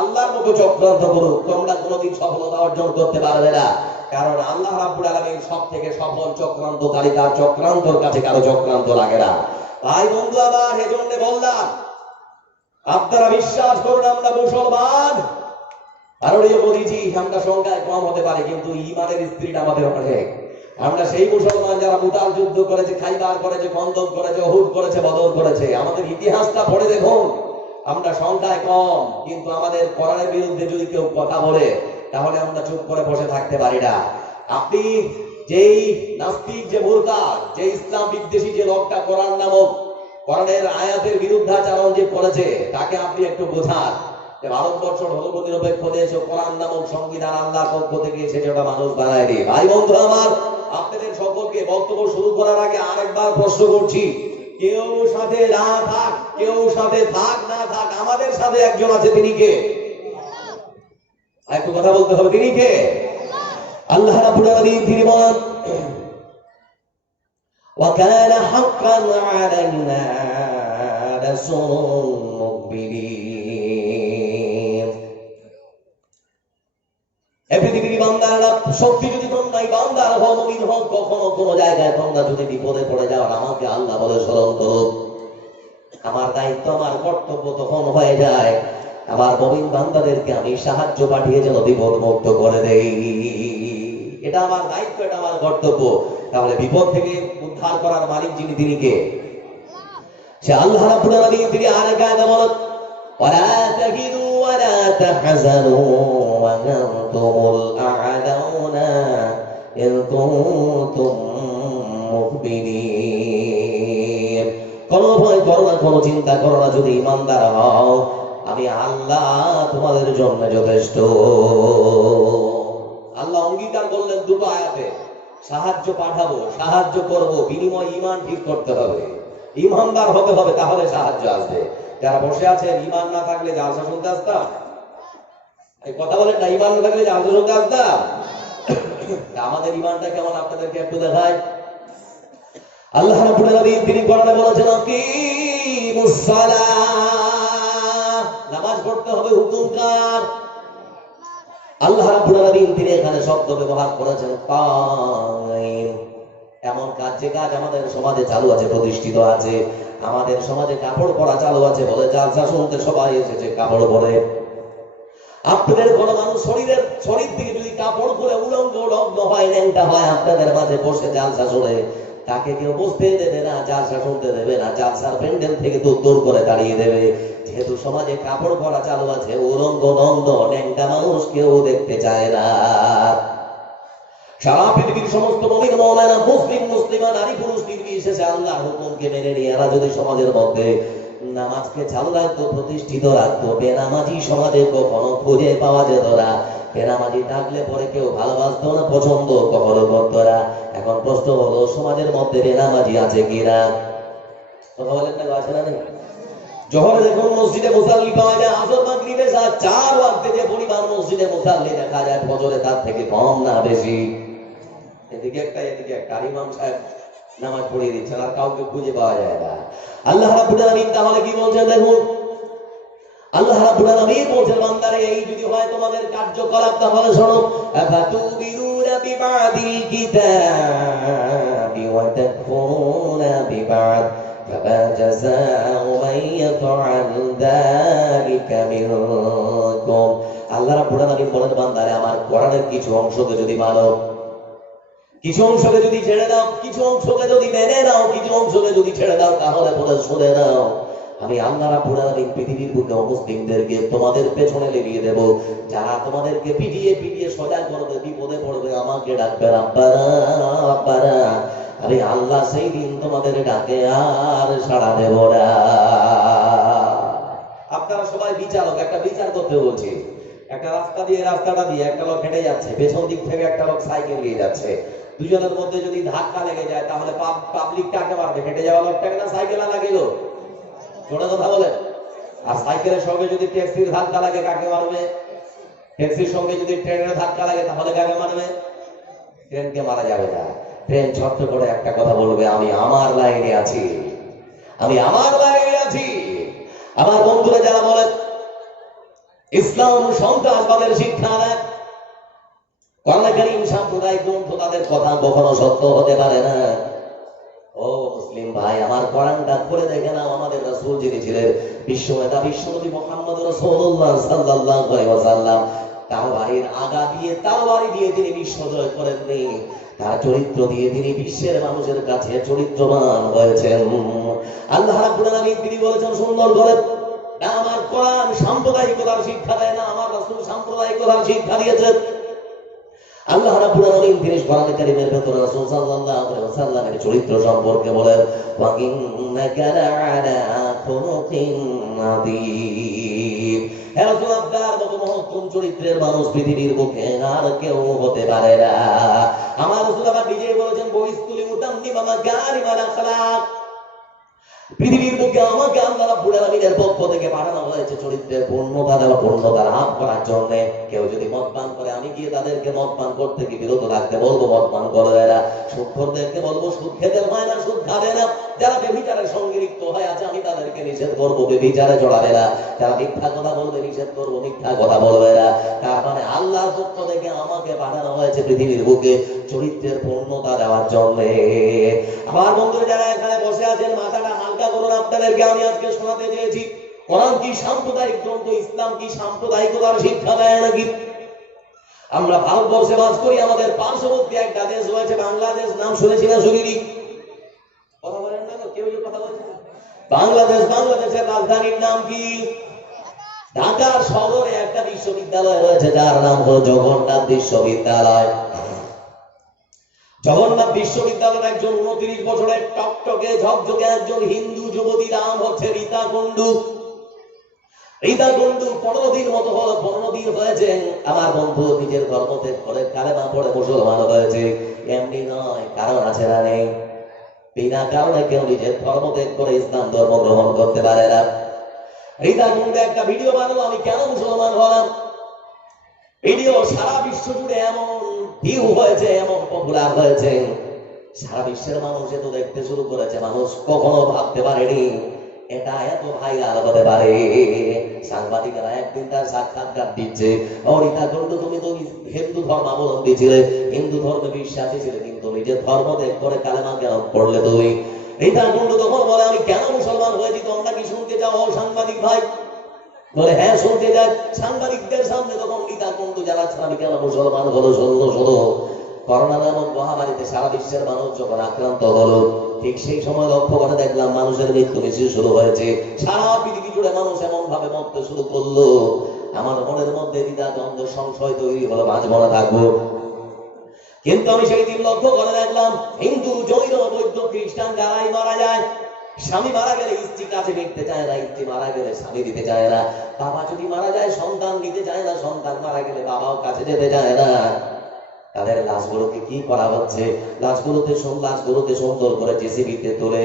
আল্লাহর মতো চক্রান্ত করো, তোমরা কোনোদিন সফলতা অর্জন করতে পারবে না। কারণ আল্লাহ রাব্বুল আলামিন সবথেকে সফল চক্রান্তকারী, তার চক্রান্তর কাছে কারো চক্রান্ত লাগে না। ভাই বন্ধু আমার, এজন্য বললাম আপনারা বিশ্বাস করুন আমরা মুসলমান। মাননীয় মোদীজি, আমরা সংখ্যায় কম হতে পারে কিন্তু ঈমানের স্পিরিট আমাদের অনেক। আমরা সেই মুসলমান যারা মুতাল যুদ্ধ করেছে, খাইবার করেছে, খন্দক করেছে, উহুদ করেছে, বদর করেছে। আমাদের ইতিহাসটা পড়ে দেখুন, আমরা সংখ্যায় কম, কিন্তু আমাদের কোরআনের বিরুদ্ধে যদি কেউ কথা বলে তাহলে আমরা চুপ করে বসে থাকতে পারি না। আপনি যেই নাস্তিক, যে মুরতাদ, যে ইসলাম বিদ্বেষী যে লোকটা কোরআন নামক কোরআনের আয়াতের বিরুদ্ধাচরণ যে করেছে, তাকে আপনি একটু বোঝান যে ভারতবর্ষ ধর্মনিরপেক্ষ দেশ, কোরআন নামক সংবিধান আল্লাহর পক্ষ থেকে এসেছে, ওটা মানুষ বানায়নি। ভাই বন্ধু আমার, আপনাদের সকলকে বক্তব্য শুরু করার আগে আরেকবার প্রশ্ন করছি, কেউ সাথে না থাক, কেউ সাথে থাক না থাক, আমাদের সাথে একজন আছে, তিনি কে? একটু কথা বলতে হবে, তিনি কে? আল্লাহ রাব্বুল আলামিন তিনি বলেন, ওয়া কানা হাক্কান আলাইনা নাসরুল মুমিনিন। এই পৃথিবীর বান্দারা, শক্তি যদি তোমরা বান্দার হও, মুমিন হও, কখনো কোনো জায়গায় তোমরা যদি বিপদে পড়ে যাও, আমাকে আল্লাহ বলে স্মরণ করো। আমার দায়িত্ব, আমার কর্তব্য তখন হয়ে যায় আমার মুমিন বান্দাদেরকে আমি সাহায্য পাঠিয়ে যেন বিপদ মুক্ত করে দেই। এটা আমার দায়িত্ব, এটা আমার কর্তব্য। তাহলে বিপদ থেকে উদ্ধার করার মালিক যিনি, তিনি কে? সে আল্লাহ রাব্বুল আলামিন। তিনি আরেক আয়াতে বলেন, ওয়ালা তাহিনু ওয়ালা তাহজানু ওয়া আনতুমুল আ'লাউনা ইন কুনতুম মুমিনিন। কোনো ভয় করো না, কোনো চিন্তা করো না, যদি ঈমানদার হও আমি আল্লাহ তোমাদের জন্য যথেষ্ট। আল্লাহ অঙ্গীকার করলেন দুটো আয়াতে, সাহায্য পাঠাবো, সাহায্য করব, বিনিময় ঈমান ঠিক করতে হবে, ঈমানদার হতে হবে, তাহলে সাহায্য আসবে। যারা বসে আছেন, ঈমান না থাকলে জালসা শুনতে আসতাম? এই কথা বলেন না, ঈমান না থাকলে জালসা শুনতে আসতাম? আমাদের ইমানটা কেমন আপনাদেরকে একটু দেখায়। আল্লাহ রাব্বুল আলামিন তিনি কোরআনে বলেছেন আকিমুস সালাহ, নামাজ পড়তে হবে হুকুম কার? আল্লাহ রাব্বুল আলামিন তিনি এখানে শব্দ ব্যবহার করেছেন কায়েম। এমন কাজ যে কাজ আমাদের সমাজে চালু আছে, প্রতিষ্ঠিত আছে। আমাদের সমাজে কাপড় পরা চালু আছে বলে জালসা শুনতে সবাই এসেছে কাপড় পরে। আপনাদের কোন মানুষ শরীর থেকে যদি কাপড় পরে উলঙ্গ লগ্ন হয়, ন্যাংটা হয়, আপনাদের মাঝে বসে জালসা শুনে তাকে কেউ বসতে দেবে না, জালসা শুনতে দেবে না, জালসার প্যান্ডেল থেকে দূর করে দাঁড়িয়ে দেবে। যেহেতু সমাজে কাপড় পরা চালু আছে, উলঙ্গ নগ্ন ন্যাংটা মানুষ কেউ দেখতে চায় না। সারা পৃথিবীর সমস্ত মুমিন মুমিনা, মুসলিম মুসলিমা, নারী পুরুষ নির্বিশেষে আল্লাহর হুকুমকে মেনে নিয়ে এরা যদি সমাজের মধ্যে নামাজকে চালু রাখতো, প্রতিষ্ঠিত রাখতো, বেনামাজি সমাজে কখনো খুঁজে পাওয়া যেত না। বেনামাজি থাকলে পরে কেউ ভালোবাসতো না, পছন্দ কখনো করতো না। এখন প্রশ্ন হলো, সমাজের মধ্যে বেনামাজি আছে কিনা? কথা বলেন না, আছে না? নেই? জোহরে দেখুন মসজিদে মুসাল্লি পাওয়া যায়, আসর মাগরিবে চার ওয়াক্তে যে পরিমাণ মসজিদে মুসাল্লি দেখা যায়, ফজরে তার থেকে কম না বেশি। এদিকে একটা ইমাম সাহেব নামাজ পড়িয়ে দিচ্ছেন, আর কাউকে খুঁজে পাওয়া যায় না। আল্লাহ রাব্বুল আলামিন তাহলে কি বলছেন দেখুন, আল্লাহ রাব্বুল আলামিন বলছেন বান্দারে এই যদি হয় তোমাদের কার্যকলাপ, তাহলে শোনো, আফাতুবিরুনা বিবাদিল কিতাবি ওয়া তাকফুরুনা বিবাদ ফামা জাযাউ মান ইয়াফআল যালিকা মিনকুম। আল্লাহ রাব্বুল আলামিন বলেন বান্দারে আমার কোরআনের কিছু অংশকে যদি মানো, কিছু অংশকে যদি ছেড়ে দাও, কিছু অংশকে যদি মেনে নাও, কিছু অংশকে যদি ছেড়ে দাও, তাহলে পরে শুনে নাও, আমি আল্লাহ রাব্বুল আলামিন পৃথিবীর বুকে মুসলিমদেরকে তোমাদের পেছনে লেগিয়ে দেব। যারা তোমাদেরকে পিটিয়ে পিটিয়ে সজা করবে, বিপদে পড়বে, আমাকে ডাকবে রাব্বানা রাব্বানা, আমি আল্লাহ সেই দিন তোমাদের ডাকে আর সাড়া দেব না। আপনারা সবাই বিচারক, একটা বিচার করতে বলছি। একটা রাস্তাটা দিয়ে একটা লোক হেঁটে যাচ্ছে, পেছন দিক থেকে একটা লোক সাইকেল নিয়ে যাচ্ছে। দুজনের মধ্যে যদি ধাক্কা লেগে যায়, তাহলে পাবলিক কাকে মারবে? হেঁটে যাওয়া লোকটাকে না সাইকেল লাগিল? জোরে কথা বলেন। আর সাইকেলের সঙ্গে যদি ট্যাক্সির ধাক্কা লাগে, কাকে মারবে? ট্যাক্সির সঙ্গে যদি ট্রেনের ধাক্কা লাগে, তাহলে কাকে মারবে? ট্রেনকে মারা যাবে না। ট্রেন ছোট্ট করে একটা কথা বলবে, আমি আমার লাইনে আছি, আমি আমার লাইনে আছি। আমার বন্ধুরা যারা বলে ইসলাম সন্ত্রাসবাদের শিক্ষা দেয়, কোরআন কারীম সাম্প্রদায়িক গ্রন্থ, তাদের কথা কখনো সত্য হতে পারে না। ও মুসলিম ভাই, আমার কোরআনটা খুলে দেখে নাও। আমাদের রাসূল যিনি ছিলেন বিশ্বনেতা, বিশ্বনবী মুহাম্মদ রাসূলুল্লাহ সাল্লাল্লাহু আলাইহি ওয়াসাল্লাম, তার বাড়ির আগা দিয়ে, তার বাড়ি দিয়ে তিনি বিশ্ব জয় করেননি, তার চরিত্র দিয়ে তিনি বিশ্বের মানুষের কাছে চরিত্রবান হয়েছেন। আল্লাহ রাব্বুল আলামিন তিনি বলেছেন সুন্দর করে, না আমার কোরআন সাম্প্রদায়িকতার শিক্ষা দেয় না, আমার রাসূল সাম্প্রদায়িকতার শিক্ষা দিয়েছেন। আল্লাহ রাব্বুল আলামিন তিনি কোরআন কারীমের ভেতরে রাসূল সাল্লাল্লাহু আলাইহি ওয়াসাল্লামের চরিত্র সম্পর্কে বলেন, ওয়া ইন্নাকা লা'আলা খুলুকিন আযীম। হে রাসূল, আপনার মতো মহত্তম চরিত্রের মানুষ পৃথিবীর বুকে আর কেউ হতে পারে না। আমার রাসূল আবার নিজেই বলেছেন, বইস্তুলি মুতাম্মিমা মাকারিমাল আখলাক, পৃথিবীর বুকে আমাকে আল্লাহ রাব্বুল আলামিনের পক্ষ থেকে পাঠানো হয়েছে চরিত্রের পূর্ণতা দেওয়া, পূর্ণতা লাভ করার জন্য। কেউ যদি মদ পান করে, আমি গিয়ে তাদেরকে মদ পান করতে কি বিরত থাকতে বলবো? মদ পান করবে না। সুদখোরদেরকে বলবো সুদ খেতে হয় না, সুদ খাবে না। যারা ব্যভিচারের সঙ্গে লিপ্ত হয়ে আছে, আমি তাদেরকে নিষেধ করবো ব্যভিচারে জড়াবে না। যারা মিথ্যা কথা বলবে, নিষেধ করবো মিথ্যা কথা বলবে না। তার মানে আল্লাহর পক্ষ থেকে আমাকে পাঠানো হয়েছে পৃথিবীর বুকে চরিত্রের পূর্ণতা দেওয়ার জন্য। আমার বন্ধুরা যারা এখানে বসে আছেন, মাথাটা হালকা করুন। আপনাদেরকে আমি আজকে শোনাতে চেয়েছি, কোরআন কি সাম্প্রদায়িক গ্রন্থ? ইসলাম কি সাম্প্রদায়িকতার শিক্ষা দেয় নাকি? আমরা ভারতবর্ষে বাস করি, আমাদের পার্শ্ববর্তী একটা দেশ রয়েছে বাংলাদেশ, নাম শুনেছি না শুনিনি? কথা বলেন না, কেউ কথা বলছে? বাংলাদেশ, বাংলাদেশের রাজধানীর নাম কি? ঢাকার শহরে একটা বিশ্ববিদ্যালয় রয়েছে, যার নাম হলো জগন্নাথ বিশ্ববিদ্যালয়। জগন্নাথ বিশ্ববিদ্যালয়ের একজন 29 বছরের টকটকে ঝকঝকে একজন হিন্দু যুবতীর নাম হচ্ছে রীতা কুন্ডু। রীতা কুন্ডু 15 দিন মতো হলো, 15 দিন হয়েছে আমার বন্ধু নিজের ধর্ম ত্যাগ করে কালেমা পড়ে মুসলমান হয়েছে। এমনি নয়, কারণ আছে না নেই? বিনা কারণে কেউ নিজের ধর্ম ত্যাগ করে ইসলাম ধর্ম গ্রহণ করতে পারে না। রীতা কুন্ডু একটা ভিডিও বানালো, আমি কেন মুসলমান হলাম। ভিডিও সারা বিশ্ব জুড়ে এমন ভিউ হয়েছে, এমন পপুলার হয়েছে, সারা বিশ্বের মানুষ এত দেখতে শুরু করেছে। মানুষ কখনো ভাবতে পারেনি এটা এত ভাইরাল হতে পারে। সাংবাদিকেরা একদিন তার সাক্ষাৎকার দিচ্ছে, অরিতা কুন্ডু তুমি তো হিন্দু ধর্মাবলম্বী ছিলে, হিন্দু ধর্মে বিশ্বাসী ছিলে, কিন্তু নিজের ধর্ম ত্যাগ করে কালেমা কেন পড়লে তুমি? রীতা কুন্ডু তখন বলে আমি কেন মুসলমান হয়েছি তোমরা কি শুনতে চাও সাংবাদিক ভাই? বলে হ্যাঁ শুনতে যাই। সাংবাদিকদের সামনে তখন রীতা কুন্ডু জানাচ্ছে আমি কেন মুসলমান হলো, শুনলো শুনো। করোনা নামক মহামারীতে সারা বিশ্বের মানুষ যখন আক্রান্ত হলো, ঠিক সেই সময় লক্ষ্য করে দেখলাম মানুষের মৃত্যু বেশি শুরু হয়েছে। সারা পৃথিবী জুড়ে মানুষ এমন ভাবে মরতে শুরু করলো, আমার মনের মধ্যে দ্বিধা দ্বন্দ্ব সংশয় তৈরি হলো, বাঁচবো না থাকবো। কিন্তু আমি সেই দিন লক্ষ্য করে দেখলাম হিন্দু, জৈন, বৌদ্ধ, খ্রিস্টান যারাই মারা যায়, স্বামী মারা গেলে স্ত্রী কাছে দেখতে চায় না, স্ত্রী মারা গেলে স্বামী দিতে চায় না, বাবা যদি মারা যায় সন্তান দিতে চায় না, সন্তান মারা গেলে বাবাও কাছে যেতে চায় না। তাদের লাশগুলোকে কি করা হচ্ছে? লাশগুলোকে সুন্দর করে জেসিবিতে তুলে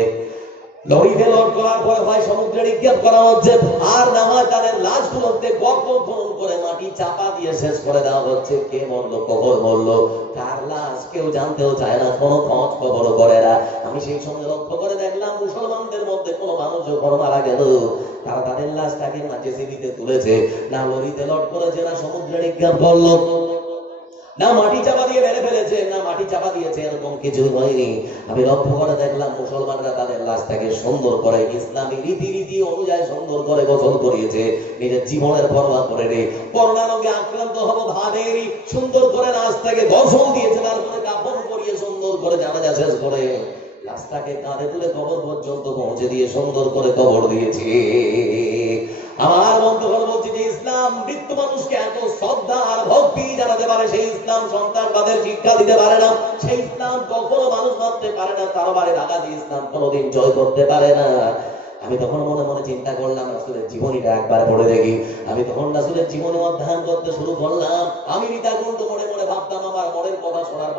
লরিতে লোড করার পরে হয় সমুদ্রে নিক্ষেপ করা হচ্ছে, আর না হয় তাদের লাশগুলোতে গর্ত খনন করে মাটি চাপা দিয়ে শেষ করে দেওয়া হচ্ছে। কে মরলো, কখন মরলো, কার লাশ কেউ জানতেও চায় না, কোনো খোঁজ খবরও করে না। আমি সেই সঙ্গে লক্ষ্য করে দেখলাম মুসলমানদের মধ্যে কোনো মানুষ যখন মারা গেল, তারা তাদের লাশটাকে না জেসিবিতে তুলেছে, না লরিতে লোড করেছে, না সমুদ্রে নিক্ষেপ করলো, না মাটি চাপা দিয়ে মেরে ফেলেছে, না মাটি চাপা দিয়েছে, এরকম কিছু হয়নি। আমি লক্ষ্য করে দেখলাম মুসলমানরা তাদের লাশটাকে সুন্দর করে ইসলামী রীতি অনুযায়ী সুন্দর করে গোসল করিয়েছে, নিজের জীবনের পরোয়া করে রে। করোনা রোগে আক্রান্ত হবো ভাবেরই সুন্দর করে লাশটাকে গোসল দিয়েছে, তারপরে কাফন করিয়ে সুন্দর করে জানাজা শেষ করে লাশটাকে কাঁধে তুলে কবর পর্যন্ত পৌঁছে দিয়ে সুন্দর করে কবর দিয়েছে। আমার বন্ধুগণ বলছি যে ইসলাম মৃত্যু মানুষকে এত শ্রদ্ধা আর ভক্তি জানাতে পারে, সেই ইসলাম সন্তান তাদের শিক্ষা দিতে পারে না, সেই ইসলাম কখনো মানুষ মানতে পারে না, তরবারের আঘাতে ইসলাম কোনোদিন জয় করতে পারে না। আমি তখন মনে মনে চিন্তা করলাম রাসূলের জীবনীটা একবার পড়ে দেখি। আমি তখন রাসূলের জীবনী অধ্যয়ন করতে শুরু করলাম। আমি রীতা কুন্ডু মনে মনে ভাবতাম আমার মনের কথা শোনার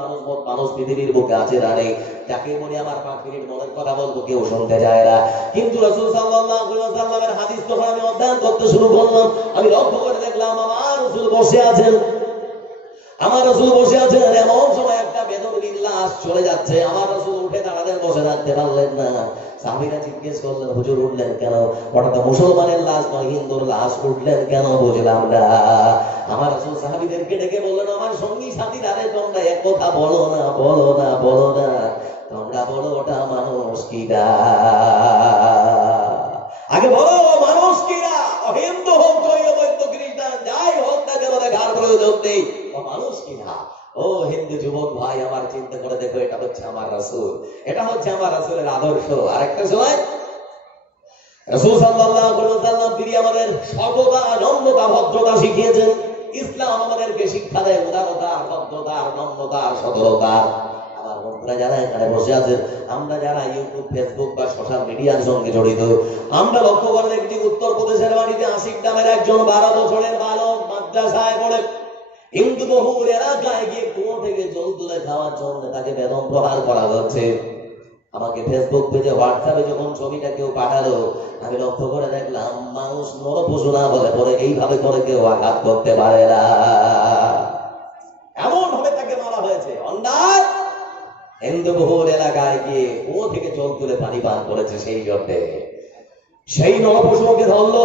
মানুষ পৃথিবীর বুকে আছে না নেই, যাকে মনে আমার 5 মিনিট মনের কথা বলবো কেউ শুনতে যায় না। কিন্তু রাসূল সাল্লাল্লাহু আলাইহি ওয়াসাল্লামের হাদিস যখন আমি অধ্যয়ন করতে শুরু করলাম, আমি লক্ষ্য করে দেখলাম আমার রাসূল বসে আছেন, আমার রাসূল বসে আছেন, এমন সময় একটা বেদবীর লাশ চলে যাচ্ছে, আমার রাসূল উঠে দাঁড়ালেন, বসে থাকতে পারলেন না। সাহাবীরা জিজ্ঞেস করলেন হুজুর উঠলেন কেন? ওটা তো মুসলমানের লাশ নয়, হিন্দুর লাশ, উঠলেন কেন? বুঝলাম না। আমার রাসূল সাহাবীদেরকে ডেকে বললেন আমার সঙ্গী সাথী দাঁড়ে, তোমরা এক কথা বলো না, বলো না, বলো না, তোমরা বলো ওটা মানুষ কিনা, আগে বলো মানুষ কিনা। হিন্দু হোক, জৈন, বৌদ্ধ, খ্রিস্টান যাই হোক না কেন, দেখার প্রয়োজন নেই, ও মানুষ কিনা। ও হিন্দু যুবক ভাই, আমার চিন্তা করে দেখো, এটা হচ্ছে আমার রাসূল, এটা হচ্ছে আমার রাসূলের আদর্শ। আর একটা সময় রাসূল সাল্লাল্লাহু আলাইহি ওয়াসাল্লাম তিনি আমাদের সততা, নম্রতা, ভদ্রতা শিখিয়েছেন। ইসলাম আমাদেরকে শিক্ষা দেয় উদারতা, ভদ্রতা, নম্রতা, সততা। আমার বন্ধুরা যারা এখানে বসে আছেন, আমরা যারা ইউটিউব, ফেসবুক বা সোশ্যাল মিডিয়ার সঙ্গে জড়িত, আমরা লক্ষ্য করে দেখছি উত্তরপ্রদেশের বাড়িতে আশিক নামের একজন 12 বছরের বালক মাদ্রাসায় পড়ে, হিন্দু বহুল এলাকায় গিয়ে কুয়ো থেকে জল তুলে খাওয়ার জন্য তাকে বেদম প্রহার করা হচ্ছে। আমাকে ফেসবুক পেজে, হোয়াটসঅ্যাপে যখন ছবিটা কেউ পাঠালো, আমি লক্ষ্য করে দেখলাম মানুষ নরপশু না বলে পরে এইভাবে করে কেউ আঘাত করতে পারে না, এমন ভাবে তাকে মারা হয়েছে। অন্যায় হিন্দু বহুল এলাকায় গিয়ে কুয়ো থেকে জল তুলে পানি পান করেছে, সেই জন্যে সেই নরপশুকে ধরলো।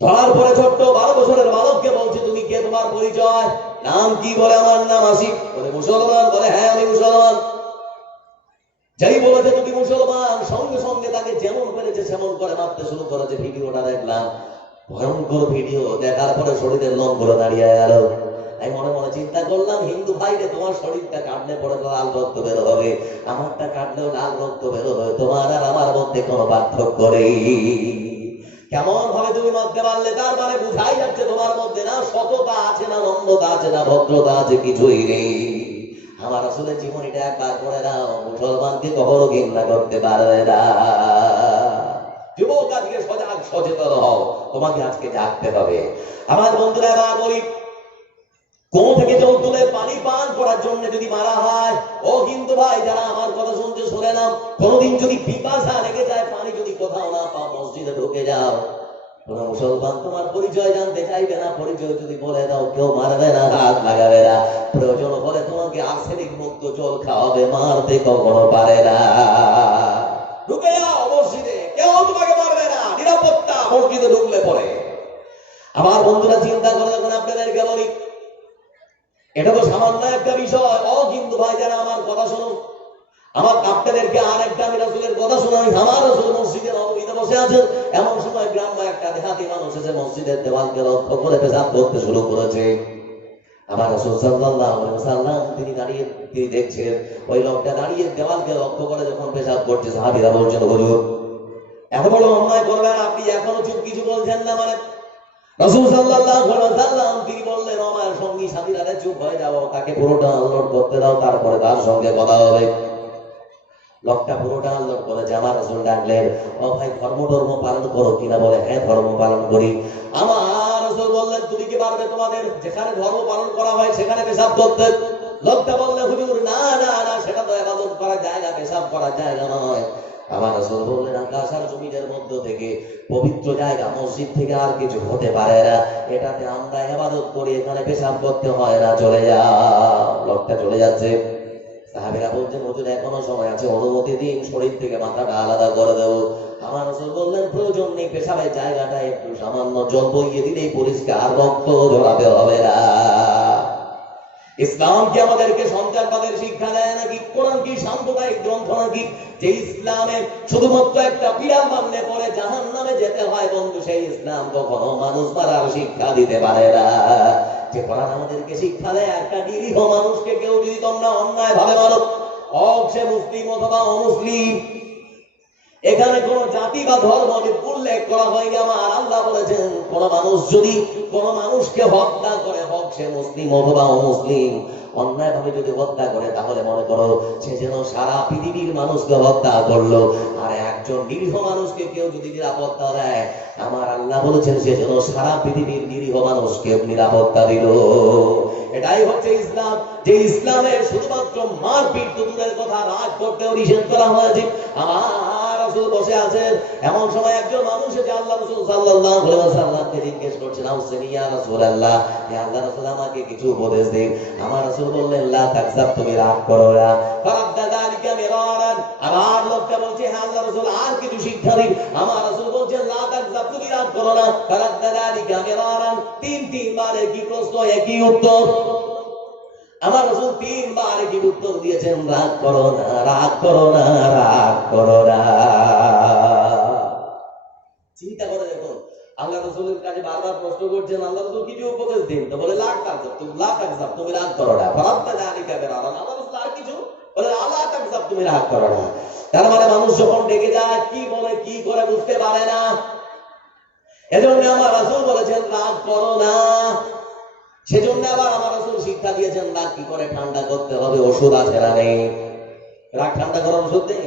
ধরার পরে ছোট্ট 12 বছরের বালককে বলছে তুমি কে, তোমার পরিচয়, নাম কি? বলে আমার নাম আশিক। বলে মুসলমান? বলে হ্যাঁ আমি মুসলমান। যাই বলেছে তুমি মুসলমান, সঙ্গে সঙ্গে তাকে যেমন পেরেছে সেমন করে মারতে শুরু করেছে। ভিডিওটা দেখলাম, ভয়ঙ্কর ভিডিও। দেখার পরে শরীরের লোম গুলো দাঁড়িয়ে গেল। আমি মনে মনে চিন্তা করলাম হিন্দু ভাইরে, তোমার শরীরটা কাটলে পরে লাল রক্ত বের হবে, আমারটা কাটলেও লাল রক্ত বের হবে, তোমার আর আমার মধ্যে কোনো পার্থক্য নেই। কেমন ভাবে তুমি মারতে পারলে? তার মানে বুঝাই যাচ্ছে তোমার মধ্যে না সততা আছে, না নম্রতা আছে, না ভদ্রতা আছে, কিছুই নেই। আমার আসলে জীবনীটা একবার করে দাও, মুসলমানকে কখনো ঘৃণা করতে পারবে না। যুবক আজকে সজাগ সচেতন হও, তোমাকে আজকে জাগতে হবে। আমার বন্ধুরা এবার বলি, কুয়ো থেকে জল তুলে পানি পান করার জন্য যদি মারা হয়, ও হিন্দু ভাই যারা আমার কথা শুনতে শুনে নাও, কোনদিন যদি পিপাসা লেগে যায়, পানি যদি কোথাও না পাও, মসজিদে ঢুকে যাও, কোন মুসলমান তোমার পরিচয় জানতে চাইবে না, পরিচয় যদি বলে দাও কেউ মারবে না, হাত লাগাবে না, প্রয়োজন হলে তোমাকে আর্সেনিক মুক্ত জল খাওয়াবে, মারতে কখনো পারে না। ঢুকে যাও মসজিদে, কেউ তোমাকে মারবে না, নিরাপত্তা মসজিদে ঢুকলে পরে। আমার বন্ধুরা চিন্তা করে যখন আপনাদেরকে বলি, এটা তো সামান্য একটা বিষয়। কিন্তু ভাই যারা আমার কথা শুনুন, আমার আপনাদেরকে আর একটা আমি রাসূলের কথা শোনাই। আমার রাসূল মসজিদে নববীতে বসে আছেন, এমন সময় গ্রাম্য একটা দেহাতি মানুষ এসে মসজিদের দেওয়ালকে লক্ষ্য করে পেশাব করতে শুরু করেছে। আমার রাসূল সাল্লাল্লাহু আলাইহি ওয়াসাল্লাম তিনি দেখছেন ওই লোকটা দাঁড়িয়ে দেওয়ালকে লক্ষ্য করে যখন পেশাব করছে। সাহাবীরা বলছেন, হুজুর এত বড় অন্যায় করবেন, আপনি এখনো চুপ কিছু বলছেন না? মানে রাসূল সাল্লাল্লাহু আলাইহি ওয়াসাল্লাম তিনি বললেন, আমার সঙ্গী সাথীরা চুপ হয়ে যাও, তাকে পুরোটা আনলোড করতে দাও, তারপরে তার সঙ্গে কথা হবে। লোকটা পুরোটা আনলোড করেছে। আমার রাসূল ডাকলেন, ও ভাই ধর্ম পালন করো কিনা? বলে, হ্যাঁ ধর্ম পালন করি। আমার রাসূল বললেন, তুমি কি পারবে তোমাদের যেখানে ধর্ম পালন করা হয় সেখানে পেশাব করতে? লোকটা বললেন, হুজুর না না না, সেটা তো ইবাদত করার জায়গা, পেশাব করার জায়গা নয়। আমার রাসূল বললেন, আকাশ আর জমিনের মধ্য থেকে পবিত্র জায়গা মসজিদ থেকে আর কিছু হতে পারে না, এটাতে আমরা ইবাদত করি, এখানে পেশাব করতে হয় না, চলে যাও। লোকটা চলে যাচ্ছে। সাহাবীরা বলছেন, হুজুর এখনো সময় আছে, অনুমতি দিন, শরীর থেকে মাথাটা আলাদা করে দেব। আমার রাসূল বললেন, প্রয়োজন নেই, পেশাবের জায়গাটা একটু সামান্য জল বইয়ে দিলেই পরিষ্কার, রক্ত ঝরাতে হবে না। ইসলাম কি আমাদেরকে সন্ত্রাসবাদের শিক্ষা দেয় নাকি? কোরআন কি সাম্প্রদায়িক গ্রন্থ নাকি যে ইসলামে শুধুমাত্র একটা বিড়াল মানলে পরে জাহান্নামে যেতে হয়? বন্ধু, সেই ইসলাম কখনো মানুষ মারার শিক্ষা দিতে পারে না। যে কোরআন আমাদেরকে শিক্ষা দেয়, একটা নিরীহ মানুষকে কেউ যদি তোমরা অন্যায় ভাবে মারো, সে মুসলিম অথবা অমুসলিম, এখানে কোন জাতি বা ধর্ম উল্লেখ করা হয়নি। আমার আল্লাহ বলেছেন, কোন মানুষ যদি কোন মানুষকে হত্যা করে, হোক সে মুসলিম অথবা অমুসলিম, অন্যায় ভাবে যদি হত্যা করে, তাহলে মনে করো সে যেন সারা পৃথিবীর মানুষকে হত্যা করলো। আর একজন নিরীহ মানুষকে কেউ যদি নিরাপত্তা দেয়, আমার আল্লাহ বলেছেন সে যেন সারা পৃথিবীর নিরীহ মানুষকে নিরাপত্তা দিল। এটাই হচ্ছে ইসলাম, যে ইসলামে শুধুমাত্র মারপিট তো দূরের কথা, রাগ করতেও নিষেধ করা হয়েছে। আমার রাসূল বসে আছেন, এমন সময় একজন মানুষ এসে আল্লাহ রাসূল সাল্লাল্লাহু আলাইহি ওয়াসাল্লামকে জিজ্ঞেস করছেন, আউসিনি ইয়া রাসূলুল্লাহ, হে আল্লাহ রাসূল আমাকে কিছু উপদেশ দিন। আমার রাসূল বললেন, লা তাকযাব, তুমি রাগ করো না। ফারাদ্দা যালিকা মিরারান, আবার লোকটা বলছে, হে আল্লাহ রাসূল আর কিছু শিক্ষা দিন। আমার রাসূল বলছেন, লা তাকযাব, তুমি রাগ করো না। ফারাদ্দা যালিকা মিরারান, তিনবার একই প্রশ্ন, একই উত্তর। আমার রাসূল তিনবার একই উত্তর দিয়েছেন, রাগ করো না, রাগ করো না, রাগ করো না। চিন্তা করে দেখুন, আল্লাহ রাসূলের কাছে বারবার প্রশ্ন করছেন, আল্লাহ রাসূল কিছু উপদেশ দিন, তো বলে লা তাকযাব, তুমি রাগ করো না। ফারাদ্দা যালিকা মিরারান, আল্লাহ রাসূল আর কিছু বলে, লা তাকযাব, তুমি রাগ করো না। তার মানে মানুষ যখন ডেকে যায়, কি বলে কি করে বুঝতে পারে না। এজন্য আমার রাসূল বলেছেন, রাগ করো না। সেজন্য আবার আমার রাসূল শিক্ষা দিয়েছেন, রাগ কি করে ঠান্ডা করতে হবে, ওষুধ আছে না নেই? রাগ ঠান্ডা করার ওষুধ নেই।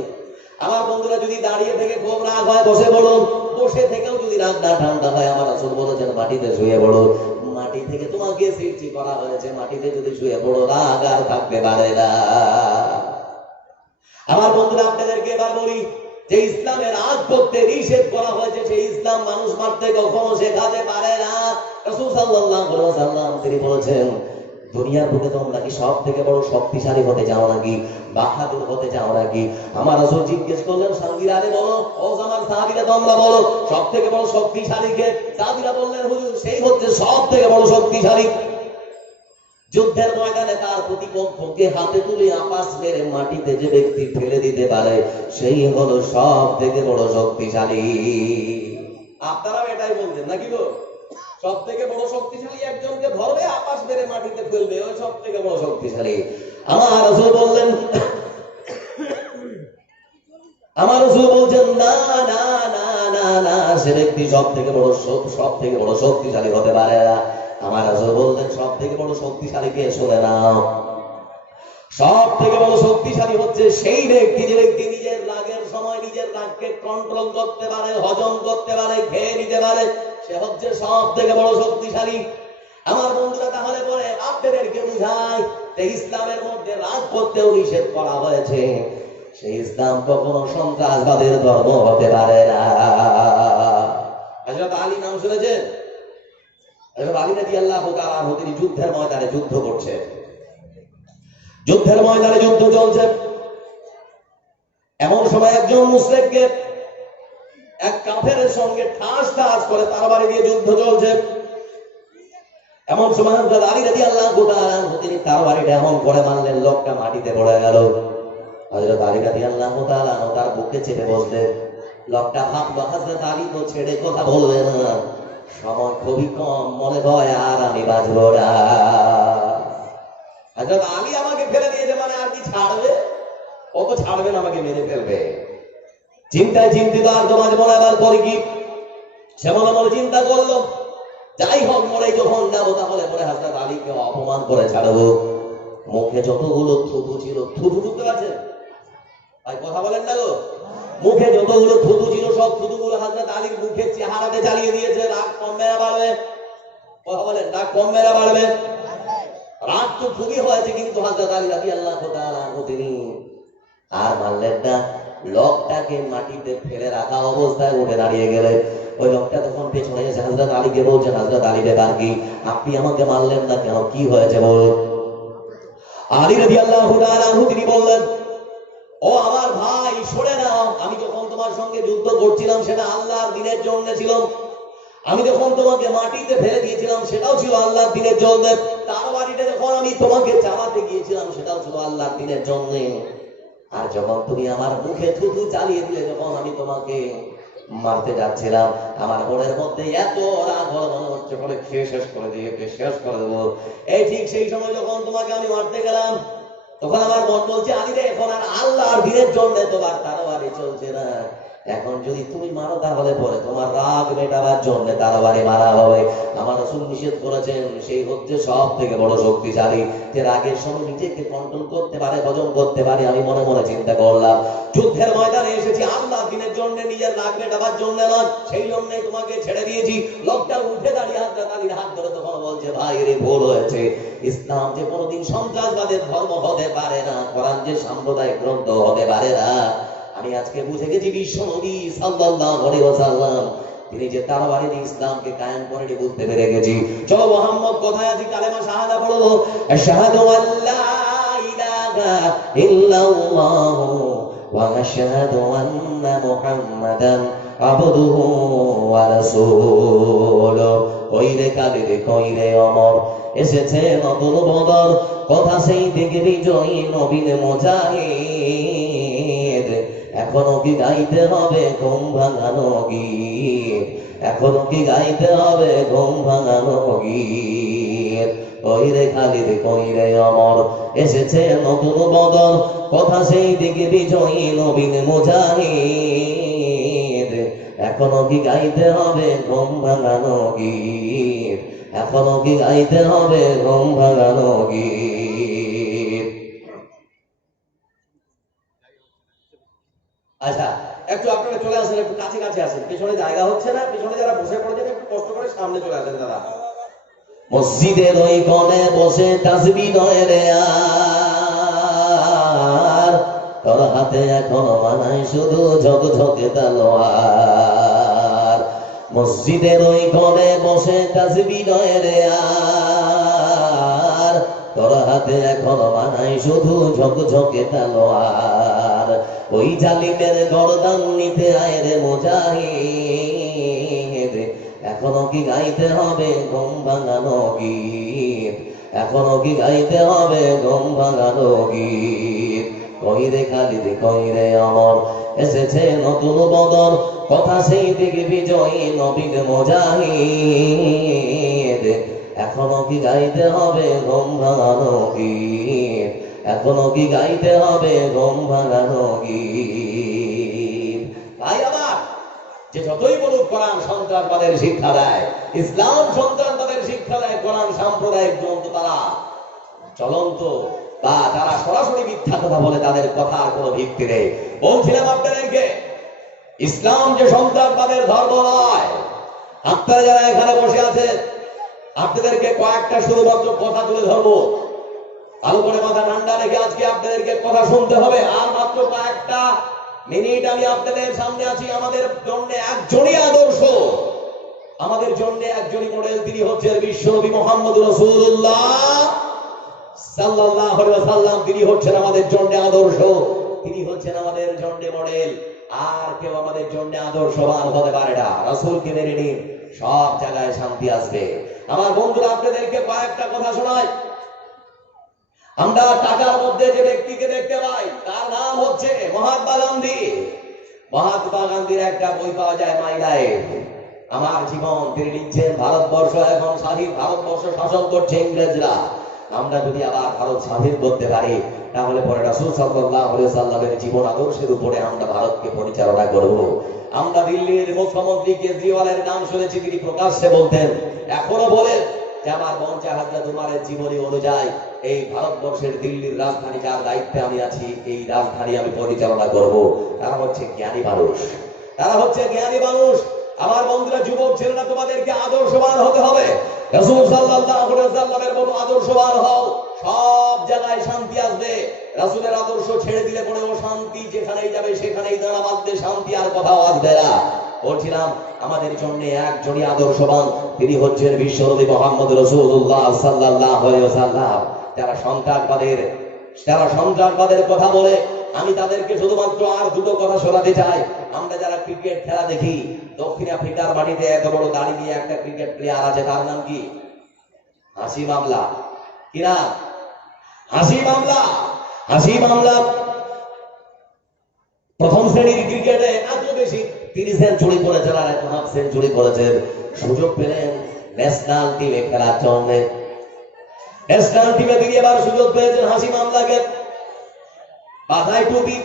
আমার বন্ধুরা যদি দাঁড়িয়ে থেকে খুব রাগ হয়, বসে পড়ো। বসে থেকেও যদি রাগ না ঠান্ডা হয়, আমার রাসূল বলেছেন, মাটিতে শুয়ে পড়ো। মাটি থেকে তোমাকে সৃষ্টি করা হয়েছে, মাটিতে যদি শুয়ে পড়ো, রাগ আর থাকতে পারে না। আমার বন্ধুরা আপনাদেরকে এবার বলি, যে ইসলামে রাগ করতে নিষেধ করা হয়েছে, সেই ইসলাম মানুষ মারতে কখনো শেখাতে পারে না। রাসূল সাল্লাল্লাহু আলাইহি ওয়াসাল্লাম তিনি বলেছেন, দুনিয়ার বুকে তোমরা কি সব থেকে বড় শক্তিশালী হতে চাও নাকি, বাহাদুর হতে চাও নাকি? আমার রাসূল জিজ্ঞেস করলেন, সাহাবীরা বলো, ও আমার সাহাবীরা তোমরা বলো, সব থেকে বড় শক্তিশালী কে? সাহাবীরা বললেন, হুজুর সেই হচ্ছে সব থেকে বড় শক্তিশালী। যুদ্ধের ময়দানে তার প্রতিপক্ষকে হাতে তুলে আপাস মেরে মাটিতে যে ব্যক্তি ফেলে দিতে পারে, সেই হলো সব থেকে বড় শক্তিশালী। আপনারাও এটাই বলছেন নাকি গো? সব থেকে বড় শক্তিশালী একজনকে ধরবে, আপাস মেরে মাটিতে ফেলবে, ওই সব থেকে বড় শক্তিশালী। আমার রাসূল বললেন, আমার রাসূল বলছেন, না না না না না, সে ব্যক্তি সব থেকে বড় শক্তিশালী হতে পারে না। আমার রাসূল বললেন, সব থেকে বড় শক্তিশালী কে? শুনে নাও, সব থেকে বড় শক্তিশালী হচ্ছে সেই ব্যক্তি, যে ব্যক্তি নিজের রাগের সময় নিজের রাগকে কন্ট্রোল করতে পারে, হজম করতে পারে, খেয়ে নিতে পারে, সে হচ্ছে সব থেকে বড় শক্তিশালী। আমার বন্ধুরা, তাহলে পরে আপনাদেরকে বুঝায় যে ইসলামের মধ্যে রাগ করতেও নিষেধ করা হয়েছে, সেই ইসলাম কখনো সন্ত্রাসবাদের ধর্ম হতে পারে না। হযরত আলী নাম শুনেছেন? হযরত আলী রাদিয়াল্লাহু তাআলা আনহু তিনি যুদ্ধের ময়দানে যুদ্ধ করছেন, যুদ্ধের ময়দানে যুদ্ধ চলছে। এমন সময় একজন মুশরিককে এক কাফেরের সঙ্গে ঠাস ঠাস করে তরবারি দিয়ে যুদ্ধ চলছে। এমন সময় হযরত আলী রাদিয়াল্লাহু তাআলা আনহু তিনি তরবারিটা এমন করে মারলেন, লোকটা মাটিতে পড়ে গেল। হযরত আলী রাদিয়াল্লাহু তাআলা আনহু তার বুকে চেপে বসলেন। লোকটা ভাবলো হযরত আলী তো ছেড়ে কথা বলবে না, সময় খুবই কম, মনে হয় আর আমি বাঁচবো না। হযরত আলী আমাকে ফেলে দিয়েছে মানে আর কি ছাড়বে? ও তো ছাড়বে না, আমাকে মেরে ফেলবে। চিন্তায় চিন্তিত আর তো বাঁচবো না, এবার করি কি? সে মনে মনে চিন্তা করলো, যাই হোক মরে যখন যাবো তাহলে পরে হযরত আলীকে অপমান করে ছাড়বো। মুখে যতগুলো থুতু ছিল, থুতু বুঝতে পারছেন ভাই? কথা বলেন না গো। মুখে যতগুলো থুতু ছিল সব থুতুগুলো হযরত আলীর মুখের চেহারাতে চালিয়ে দিয়েছে। রাগ কম মেরা বাড়বে? কথা বলেন, রাগ কম মেরা বাড়বে? রাগ তো খুবই হয়েছে, কিন্তু হযরত আলী রাদিয়াল্লাহু তাআলা আনহু তিনি আর মারলেন না। লোকটাকে মাটিতে ফেলে রাখা অবস্থায় উঠে দাঁড়িয়ে গেলেন। ওই লোকটা তখন পেছনে এসে হযরত আলীকে বলছেন, হযরত আলী ব্যাপার কি? আপনি আমাকে মারলেন না কেন? কি হয়েছে বলুন? আলী রাদিয়াল্লাহু তাআলা আনহু তিনি বললেন, ও আমার ভাই সরে নাও, আমি যখন তোমার সঙ্গে যুদ্ধ করছিলাম সেটা আল্লাহর দ্বীনের জন্য ছিল। আমি যখন তোমাকে মাটিতে ফেলে দিয়েছিলাম সেটাও ছিল আল্লাহর দ্বীনের জন্য। তরবারিটা যখন আমি তোমাকে চালাতে গিয়েছিলাম সেটাও ছিল আল্লাহর দ্বীনের জন্য। আর যখন তুমি আমার মুখে থুতু চালিয়ে দিলে, যখন আমি তোমাকে মারতে যাচ্ছিলাম, আমার মনের মধ্যে এত রাগ হলো, মনে হচ্ছে বলে খেয়ে শেষ করে দিয়ে শেষ করে দেবো। এই ঠিক সেই সময় যখন তোমাকে আমি মারতে গেলাম, তখন আমার মন বলছে আলী রে, এখন আর আল্লাহর দ্বীনের জন্য তোমার তরবারি চলছে না। এখন যদি তুমি মারো তাহলে পরে তোমার রাগ মেটাবার জন্য তরবারি মারা হবে। আমার রাসূল নিষেধ করেছেন, সেই হচ্ছে সব থেকে বড় শক্তিশালী, যে রাগের সময় নিজেকে কন্ট্রোল করতে পারে, হজম করতে পারে। আমি মনে মনে চিন্তা করলাম, যুদ্ধের ময়দানে এসেছি আল্লাহর দ্বীনের জন্য, নিজের রাগ মেটাবার জন্য নয়, সেই জন্যই তোমাকে ছেড়ে দিয়েছি। লোকটা উঠে দাঁড়িয়ে হযরত আলীর হাত ধরে তখন বলছে, ভাই রে ভুল হয়েছে। ইসলাম যে কোনোদিন সন্ত্রাসবাদের ধর্ম হতে পারে না, কোরআন যে সাম্প্রদায়িক গ্রন্থ হতে পারে না। আমি আজকে বুঝে গেছি বিশ্বনবী সাল্লাল্লাহু আলাইহি ওয়াসাল্লাম তিনি যে তরবারি দিয়ে ইসলামকে কায়েম করেনি, বুঝতে পেরে গেছি। চলো মুহাম্মদ কোথায় আছি, কালেমা শাহাদা পড়ো। আশহাদু আল্লা ইলাহা ইল্লাল্লাহু ওয়া আশহাদু আন্না মুহাম্মাদান আবদুহু ওয়া রাসূলুহু। ওই রে কালি রে কই রে অমর, এসেছে নতুন বদর, কথা সেই দিকে বিজয়ী নবীন মুজাহিদ। এখনো কি গাইতে হবে ঘুম ভাঙানো গীত? এখনো কি গাইতে হবে ঘুম ভাঙানো গীত? ওই রে খালিদ কই রে অমর, এসেছে নতুন বদর, কথা সেই দিকে বিজয়ী নবীন মুজাহিদ। এখনো কি গাইতে হবে ঘুম ভাঙানো গীত? এখনো কি গাইতে হবে ঘুম ভাঙানো গীত? আচ্ছা, একটু আপনারা চলে আসেন, একটু কাছে কাছে আসেন, পেছনে জায়গা হচ্ছে না, পেছনে যারা বসে পড়েছেন একটু কষ্ট করে সামনে চলে আসেন দাদা। মসজিদের ওই কোণে বসে তাসবিহ নয় রে আর, তোর হাতে এখনো মানায় শুধু ঝকঝকে তলোয়ার। মসজিদের ওই কোণে বসে তাসবিহ নয় রে আর, তোর হাতে এখনো মানায় শুধু ঝকঝকে তলোয়ার। ওই জালিমের গর্দান নিতে আয় রে মুজাহিদ। এখনো কি গাইতে হবে ঘুম ভাঙানো গীত? এখনো কি গাইতে হবে ঘুম ভাঙানো গীত? কই রে খালিদ কই রে অমর, এসেছে নতুন বদর, কথা সেই দিকে বিজয়ী নবীন মুজাহিদ। এখনো কি গাইতে হবে ঘুম ভাঙানো গীত? এখনো কি গাইতে হবে ঘুম ভাঙানো গীত? ভাই আমার, যে যতই বলুক কোরআন সন্ত্রাসবাদের শিক্ষা দেয়, ইসলাম সন্ত্রাসবাদের শিক্ষা দেয়, কোরআন সাম্প্রদায়িক গ্রন্থ তারা চলন্ত বা যারা সরাসরি মিথ্যা কথা বলে, তাদের কথার কোনো ভিত্তি নেই। বলছিলাম আপনাদেরকে, ইসলাম যে সন্ত্রাসবাদের ধর্ম নয়। আপনারা যারা এখানে বসে আছেন, আপনাদেরকে কয়েকটা শুধুমাত্র কথা তুলে ধরবো। ভালো করে মাথা ঠান্ডা রেখে আজকে আপনাদেরকে কথা শুনতে হবে। আর মাত্র কয়েকটা মিনিট আমি আপনাদের সামনে আছি। আমাদের জন্য একজনই আদর্শ, আমাদের জন্য একজনই মডেল, তিনি হচ্ছেন বিশ্বনবী মুহাম্মদ রাসূলুল্লাহ সাল্লাল্লাহু আলাইহি ওয়াসাল্লাম। তিনি হচ্ছেন আমাদের জন্য আদর্শ, তিনি হচ্ছেন আমাদের জন্য মডেল। আর কেউ আমাদের জন্য আদর্শবান হতে পারে না। রাসূলকে মেনে নিন, সব জায়গায় শান্তি আসবে। আমার বন্ধুরা, আপনাদেরকে কয়েকটা কথা শোনাই। আমরা টাকার মধ্যে যে ব্যক্তিকে দেখতে পাই তার নাম হচ্ছে মহাত্মা গান্ধী। মহাত্মা গান্ধীর একটা বই পাওয়া যায়, মাই লাইফ, আমার জীবন। তিনি লিখছেন, ভারতবর্ষ এখন স্বাধীন, ভারতবর্ষ শাসন করছে ইংরেজরা। আমরা যদি আবার ভারত স্বাধীন করতে পারি, তাহলে পরে রাসূল সাল্লাল্লাহু আলাইহি ওয়াসাল্লামের জীবন আদর্শের উপরে আমরা ভারতকে পরিচালনা করব। আমরা দিল্লির মুখ্যমন্ত্রী কেজরিওয়ালের নাম শুনেছি, তিনি প্রকাশ্যে বলতেন, এখনো বলেন যে আমার বঞ্চা হাজরত উমারের জীবনী অনুযায়ী এই ভারতবর্ষের দিল্লির রাজধানী যার দায়িত্বে আমি আছি, এই রাজধানী আমি পরিচালনা করব। তারা হচ্ছে জ্ঞানী মানুষ, তারা হচ্ছে জ্ঞানী মানুষ। আমার বন্ধুরা, যুবক ছেলেরা, তোমাদেরকে আদর্শবান হতে হবে। রাসূল সাল্লাল্লাহু আলাইহি ওয়াসাল্লামের মতো আদর্শবান হও, সব জায়গায় শান্তি আসবে। রাসূলের আদর্শ ছেড়ে দিলে পরে অশান্তি যেখানেই যাবে সেখানেই দাঁড়া বাঁধবে, শান্তি আর কোথাও আসবে না। বলছিলাম, আমাদের জন্য একজনই আদর্শবান, তিনি হচ্ছেন বিশ্বনবী মুহাম্মদ রাসূলুল্লাহ সাল্লাল্লাহু আলাইহি ওয়াসাল্লাম। যারা সন্ত্রাসবাদের কথা বলে, আমি তাদেরকে শুধুমাত্র আর দুটো কথা শোনাতে চাই। আমরা যারা ক্রিকেট খেলা দেখি, দক্ষিণ আফ্রিকার মাটিতে এত বড় দাড়ি নিয়ে একটা ক্রিকেট প্লেয়ার আছে, তার নাম কি? হাসিম আমলা। কি নাম? হাসিম আমলা। হাসিম আমলা প্রথম শ্রেণীর ক্রিকেটে এত বেশি তিনি সেঞ্চুরি করেছেন আর এক হাফ সেঞ্চুরি করেছেন। সুযোগ পেলেন ন্যাশনাল টিমে খেলার জন্য। ন্যাশনাল টিমে তিনি এবার সুযোগ পেয়েছেন হাসিম আমলাকে। মাথায় টুপি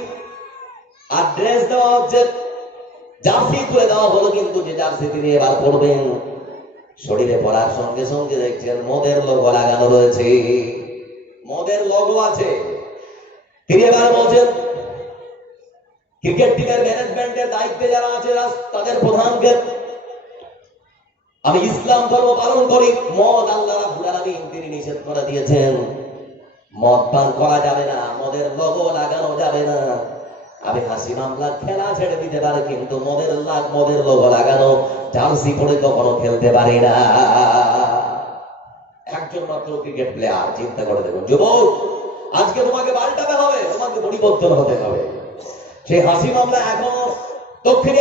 আর ড্রেস দেওয়া হচ্ছে, জার্সি তুলে দেওয়া হলো, কিন্তু যে জার্সি তিনি এবার পরবেন, শরীরে পরার সঙ্গে সঙ্গে দেখছেন মদের লোগো লাগানো রয়েছে, মদের লোগো আছে। তিনি এবার বলছেন, ক্রিকেট টিমের ম্যানেজমেন্টের দায়িত্বে যারা আছে তাদের প্রধানকে, আমি ইসলাম ধর্ম পালন করি, মদ আল্লাহ রাব্বুল আলামিন তিনি নিষেধ করে দিয়েছেন, মদ পান করা যাবে না, মদের লোগো লাগানো যাবে না। আমি হাসিম আমলা খেলা ছেড়ে দিতে পারি, কিন্তু মদের লোগো লাগানো জার্সি পরে কখনো খেলতে পারি না। একজন মাত্র ক্রিকেট প্লেয়ার, চিন্তা করে দেখুন যুবক, আজকে তোমাকে পাল্টাতে হবে, তোমাকে পরিবর্তন হতে হবে। সেই হাসিম আমলা এখন দক্ষিণ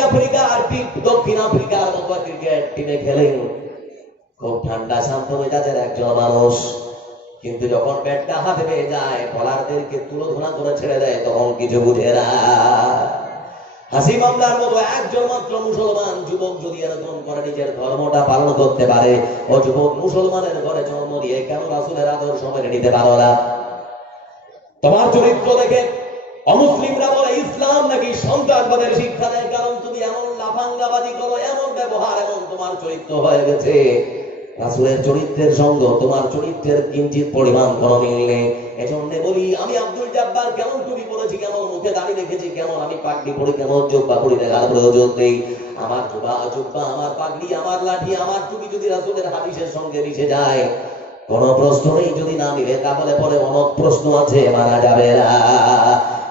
আফ্রিকার মতো ক্রিকেট টিমে খেলেন। খুব ঠান্ডা শান্ত মেজাজের একজন মানুষ, কিন্তু যখন ব্যাটটা হাতে পেয়ে যায়, বলারদেরকে তুলোধনা করে ছেড়ে দেয়, তখন কিছু বুঝে না। হাসিম আমলার মতো একজন মাত্র মুসলমান যুবক যদি এরকম করে নিজের ধর্মটা পালন করতে পারে, ও যুবক মুসলমানের ঘরে জন্ম দিয়ে কেন রাসূলের আদর্শ মেনে নিতে পারো না? তোমার চরিত্র দেখে অমুসলিমরা বলে ইসলাম নাকি সন্ত্রাসবাদের শিক্ষা দেয়, কারণ তুমি এমন লাফাঙ্গাবাজি করো, এমন ব্যবহার, এমন তোমার চরিত্র হয়ে গেছে। রাসূলের চরিত্রের সঙ্গে তোমার চরিত্রের কিঞ্চিত পরিমাণ কোনো মিল নেই। এজন্য বলি, আমি আব্দুল জব্বার কেমন টুপি পরেছি, কেমন মুখে দাড়ি রেখেছি, কেমন আমি পাগড়ি পরি, কেমন জুব্বা পরি, দেখার প্রয়োজন নেই। আমার জুব্বা, আমার পাগড়ি, আমার লাঠি, আমার টুপি যদি রাসূলের হাদিসের সঙ্গে মিশে যায়, কোনো প্রশ্ন নেই। যদি না মিলে, তাহলে পরে অনেক প্রশ্ন আছে, মানা যাবে না।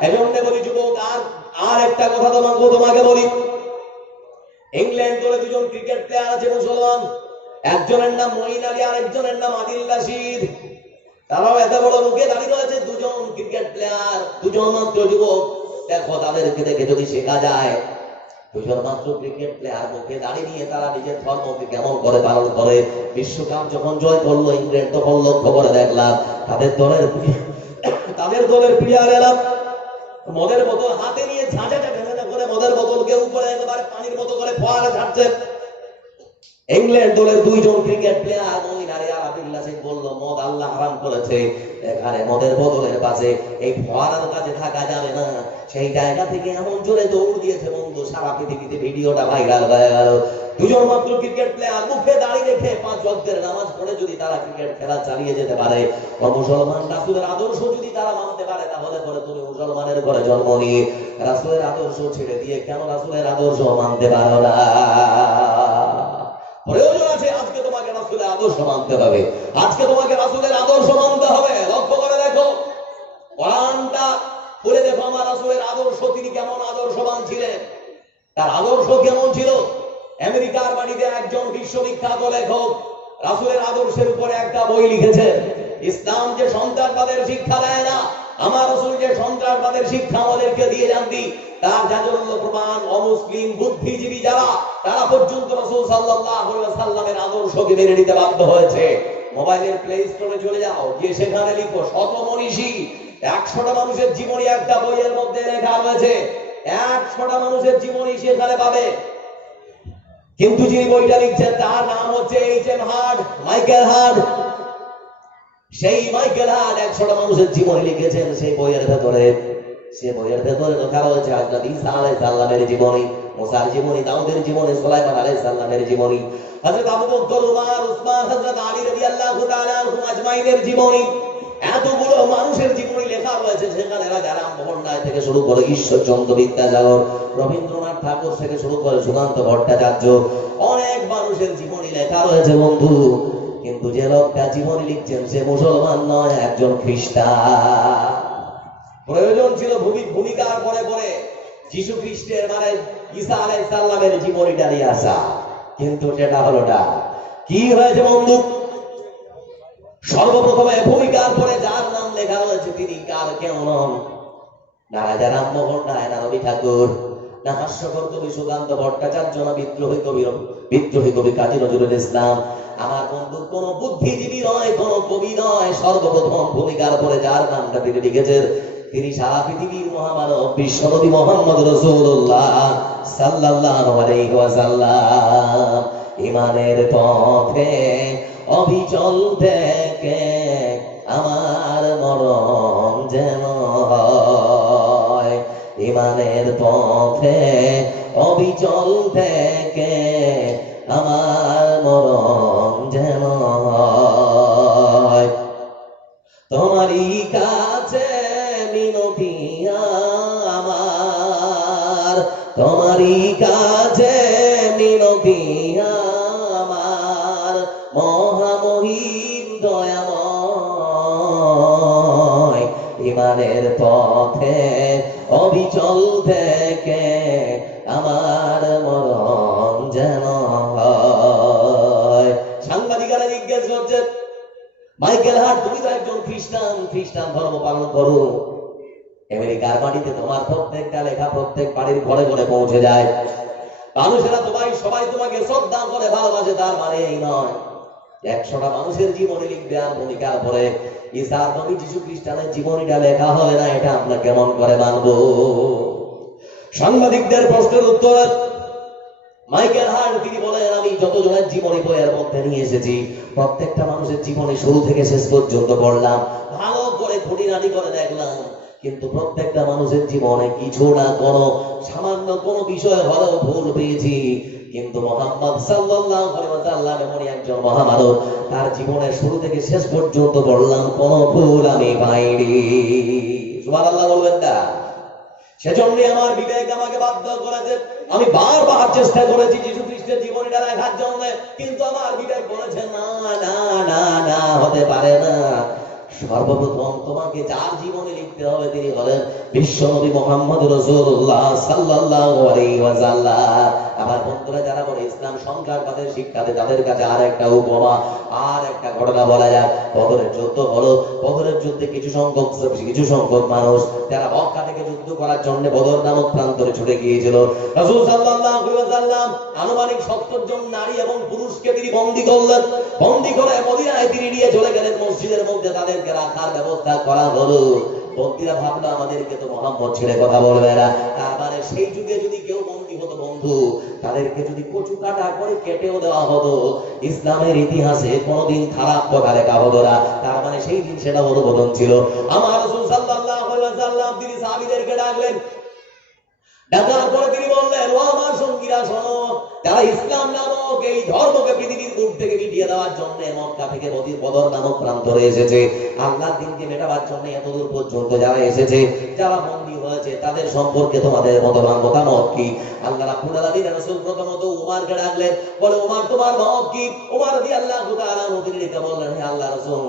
এজন্য বলি যুবক, আর একটা কথা তোমাকে বলি, ইংল্যান্ড দলে দুজন ক্রিকেট প্লেয়ার আছে মুসলমান, একজনের নাম মঈন আলী আর একজনের নাম আদিল রাশিদ। তারাও এত বড় মুখে দাঁড়িয়ে রয়েছে, দুজন ক্রিকেট প্লেয়ার, দুজন মাত্র যুবক। দেখো তাদেরকে দেখে যদি শেখা যায়, দুজন মাত্র ক্রিকেট প্লেয়ার মুখে দাঁড়িয়ে নিয়ে তারা নিজের ধর্মকে কেমন করে পালন করে। বিশ্বকাপ যখন জয় করলো ইংল্যান্ড, তখন লক্ষ্য করে দেখলাম তাদের দলের প্লেয়ারেরা মদের বোতল হাতে নিয়ে ঝাঁঝা করে মদের বোতলকে উপরে একেবারে পানির মতো করে ফোয়ারা ছাড়ছে। ইংল্যান্ড দলের দুইজন ক্রিকেট প্লেয়ার মঈন আলী আর আদিল রাশিদ বলল, মদ আল্লাহ হারাম করেছে, এখানে মদের বোতলের পাশে এই ফোয়ারার কাছে থাকা যাবে না। সেই জায়গা থেকে এমন জোরে দৌড় দিয়েছে বন্ধু, সারা পৃথিবীতে ভিডিওটা ভাইরাল হয়ে গেল। দুজন মাত্র ক্রিকেট প্লেয়ার মুখে দাঁড়িয়ে রেখে 5 ওয়াক্তের নামাজ পড়ে যদি তারা ক্রিকেট খেলা চালিয়ে যেতে পারে, ও মুসলমান রাসূলের আদর্শ যদি তারা মানতে পারে, তাহলে পরে তুমি মুসলমানের ঘরে জন্ম নিয়ে রাসূলের আদর্শ ছেড়ে দিয়ে কেন রাসূলের আদর্শ মানতে পারো না? প্রয়োজন আছে, আজকে তোমাকে রাসূলের আদর্শ মানতে হবে, আজকে তোমাকে রাসূলের আদর্শ মানতে হবে। লক্ষ্য করে দেখো, কোরআনটা পড়ে দেখো, আমার রাসূলের আদর্শ, তিনি কেমন আদর্শবান ছিলেন, তার আদর্শ কেমন ছিল। আমেরিকার মাটিতে একজন বিশ্ববিখ্যাত লেখক রাসূলের আদর্শের উপরে একটা বই লিখেছেন। ইসলাম যে সন্ত্রাসবাদের শিক্ষা দেয় না, আমার রাসূল যে সন্ত্রাসবাদের শিক্ষা আমাদেরকে দিয়ে যাননি, তার জাজল্য প্রমাণ অমুসলিম বুদ্ধিজীবী যারা, তারা পর্যন্ত রাসূল সাল্লাল্লাহু আলাইহি ওয়াসাল্লামের আদর্শকে মেনে নিতে বাধ্য হয়েছে। মোবাইলের প্লে স্টোরে চলে যাও, গিয়ে সেখানে লিখো শত মনীষী, 100টা মানুষের জীবনী একটা বইয়ের মধ্যে লেখা রয়েছে। 100টা মানুষের জীবনী সেখানে পাবে। কিন্তু যিনি বইটা লিখছেন তার নাম হচ্ছে এইচ.এম. Hard, Michael hard. সেই মাইকেল হার্ড 100টা মানুষের জীবনী লিখেছেন। সেই বইয়ের ভেতরে লেখা রয়েছে হযরত ঈসা আলাইহিস সালামের জীবনী, মুসার জীবনী, দাউদের জীবনী, সুলাইমান আলাইহিস সালামের জীবনী, হযরত আবু বকর, উমর, উসমান, হযরত আলী রাদিয়াল্লাহু তাআলা আনহুম আজমাইনের জীবনী। এতগুলো মানুষের জীবনী লেখা রয়েছে সেখানে। রাজারাম মোহন রায় থেকে শুরু করে ঈশ্বরচন্দ্র বিদ্যাসাগর, রবীন্দ্রনাথ ঠাকুর থেকে শুরু করে সুকান্ত ভট্টাচার্য, অনেক মানুষের জীবনী লেখা রয়েছে বন্ধু। কিন্তু যে লোকটা জীবনী লিখছেন সে মুসলমান নয়, একজন খ্রিস্টান। প্রয়োজন ছিল ভূমিকার পরে পরে যিশু খ্রিস্টের মানে ঈসা আলাইহিস সালামের জীবনীটা নিয়ে আসা, কিন্তু সেটা হলো না। কি হয়েছে বন্ধু? সর্বপ্রথমে ভূমিকার পরে যার নাম লেখা রয়েছে তিনি কার কেউ নন, না রাজা রামমোহন রায়, না রবি ঠাকুর, না হাস্যকর কবি সুকান্ত ভট্টাচার্য, না বিদ্রোহী কবি কাজী নজরুল ইসলাম। আমার বন্ধু কোন বুদ্ধিজীবী নয়, কোন কবি নয়। সর্বপ্রথম ভূমিকার পরে যার নামটা তিনি লিখেছেন তিনি সারা পৃথিবীর মহামানব বিশ্বনবী মুহাম্মদ রাসূলুল্লাহ সাল্লাল্লাহু আলাইহি ওয়াসাল্লাম। ইমানের পথে অবিচল থেকে আমার মরণ যেন হয়, ইমানের পথে অবিচল থেকে আমার মরণ যেন হয়। তোমারই কাছে মিনতি আমার, তোমারই কাছে মিনতি আমার, মহামহিম দয়াময়। ইমানের পথে অবিচল থেকে আমার মরণ যেন হয়। সাংবাদিকেরা জিজ্ঞেস করছে, মাইকেল হার্ট, তুমি তো একজন খ্রিস্টান, খ্রিস্টান ধর্ম পালন করো, আমেরিকার মাটিতে তোমার প্রত্যেকটা লেখা প্রত্যেক বাড়ির ঘরে ঘরে পৌঁছে যায়, মানুষেরা সবাই তোমাকে শ্রদ্ধা করে ভালোবাসে, তার মানে এই নয় 100টা মানুষের জীবনী লিখবে আর ভূমিকার পরে ঈসা নবী যিশু খ্রিস্টানের জীবনীটা লেখা হবে না, এটা আমরা কেমন করে মানবো? সাংবাদিকদের প্রশ্নের উত্তরে মাইকেল হার্ট তিনি বলেন, আমি যতজনের জীবনী বইয়ের মধ্যে নিয়ে এসেছি প্রত্যেকটা মানুষের জীবনী শুরু থেকে শেষ পর্যন্ত পড়লাম, ভালো করে খুঁটিনাটি করে দেখলাম, কিন্তু প্রত্যেকটা মানুষের জীবনে কিছু না কোনো সামান্য কোনো বিষয় হলেও ভুল পেয়েছি। কিন্তু মুহাম্মদ সাল্লাল্লাহু আলাইহি ওয়াসাল্লাম এমনই একজন মহামানব, তার জীবনের শুরু থেকে শেষ পর্যন্ত পড়লাম, কোনো ভুল আমি পাইনি। সুবহানাল্লাহ বলবেন না? সেজন্য আমার বিবেক আমাকে বাধ্য করেছে। আমি বারবার চেষ্টা করেছি যীশু খ্রিস্টের জীবনীটা লেখার জন্য, কিন্তু আমার বিবেক বলেছে না না না না, হতে পারে না। সর্বপ্রথম তোমাকে যার জীবনী লিখতে হবে তিনি হলেন বিশ্বনবী মুহাম্মদ রাসূলুল্লাহ সাল্লাল্লাহু আলাইহি ওয়াসাল্লাম। আমার বন্ধুরা যারা বলে ইসলাম সন্ত্রাসবাদের শিক্ষা দেয়, তাদের কাছে আর একটা উপমা, আর একটা ঘটনা বলা যায়। বদরের যুদ্ধ হলো, বদরের যুদ্ধে কিছু সংখ্যক মানুষ যারা মক্কা থেকে যুদ্ধ করার জন্য বদর নামক প্রান্তরে ছুটে গিয়েছিল। রাসূল সাল্লাল্লাহু আলাইহি ওয়াসাল্লাম আনুমানিক 70 জন নারী এবং পুরুষকে তিনি বন্দী করলেন। বন্দী করে মদিনায় তিনি নিয়ে চলে গেলেন মসজিদের মধ্যে, তাদেরকে রাখার ব্যবস্থা করা হলো। বন্দীরা ভাবলো আমাদেরকে তো মুহাম্মদ ছেড়ে কথা বলবে না, তার মানে সেই যুগে যদি কেউ বন্দী হতো বন্ধু, তাদেরকে যদি কচু কাটা করে কেটেও দেওয়া হতো, ইসলামের ইতিহাসে কোনোদিন খারাপ কথা লেখা হতো না, তার মানে সেই দিন সেটা অনুমোদন ছিল। আমার রাসূল সাল্লাল্লাহু আলাইহি ওয়াসাল্লাম তিনি সাহাবীদেরকে ডাকলেন, ডাকার পরে তিনি বললেন, ও আমার সঙ্গীরা শোনো, যারা ইসলাম নামক এই ধর্মকে পৃথিবীর বুক থেকে মিটিয়ে দেওয়ার জন্য মক্কা থেকে বদর নামক প্রান্তরে এসেছে, আল্লাহর দিনকে মেটাবার জন্য এতদূর পর্যন্ত যারা এসেছে, যারা বন্দী হয়ে করেছে তাদের সম্পর্কে তোমাদের মতামত কি? আল্লাহ রাব্বুল আলামিন রাসূল প্রথমত উমারকে ডাকলেন, বলে উমার তোমার মত কি? উমার রাদিয়াল্লাহু তাআলা তিনি বললেন, হে আল্লাহর রাসূল,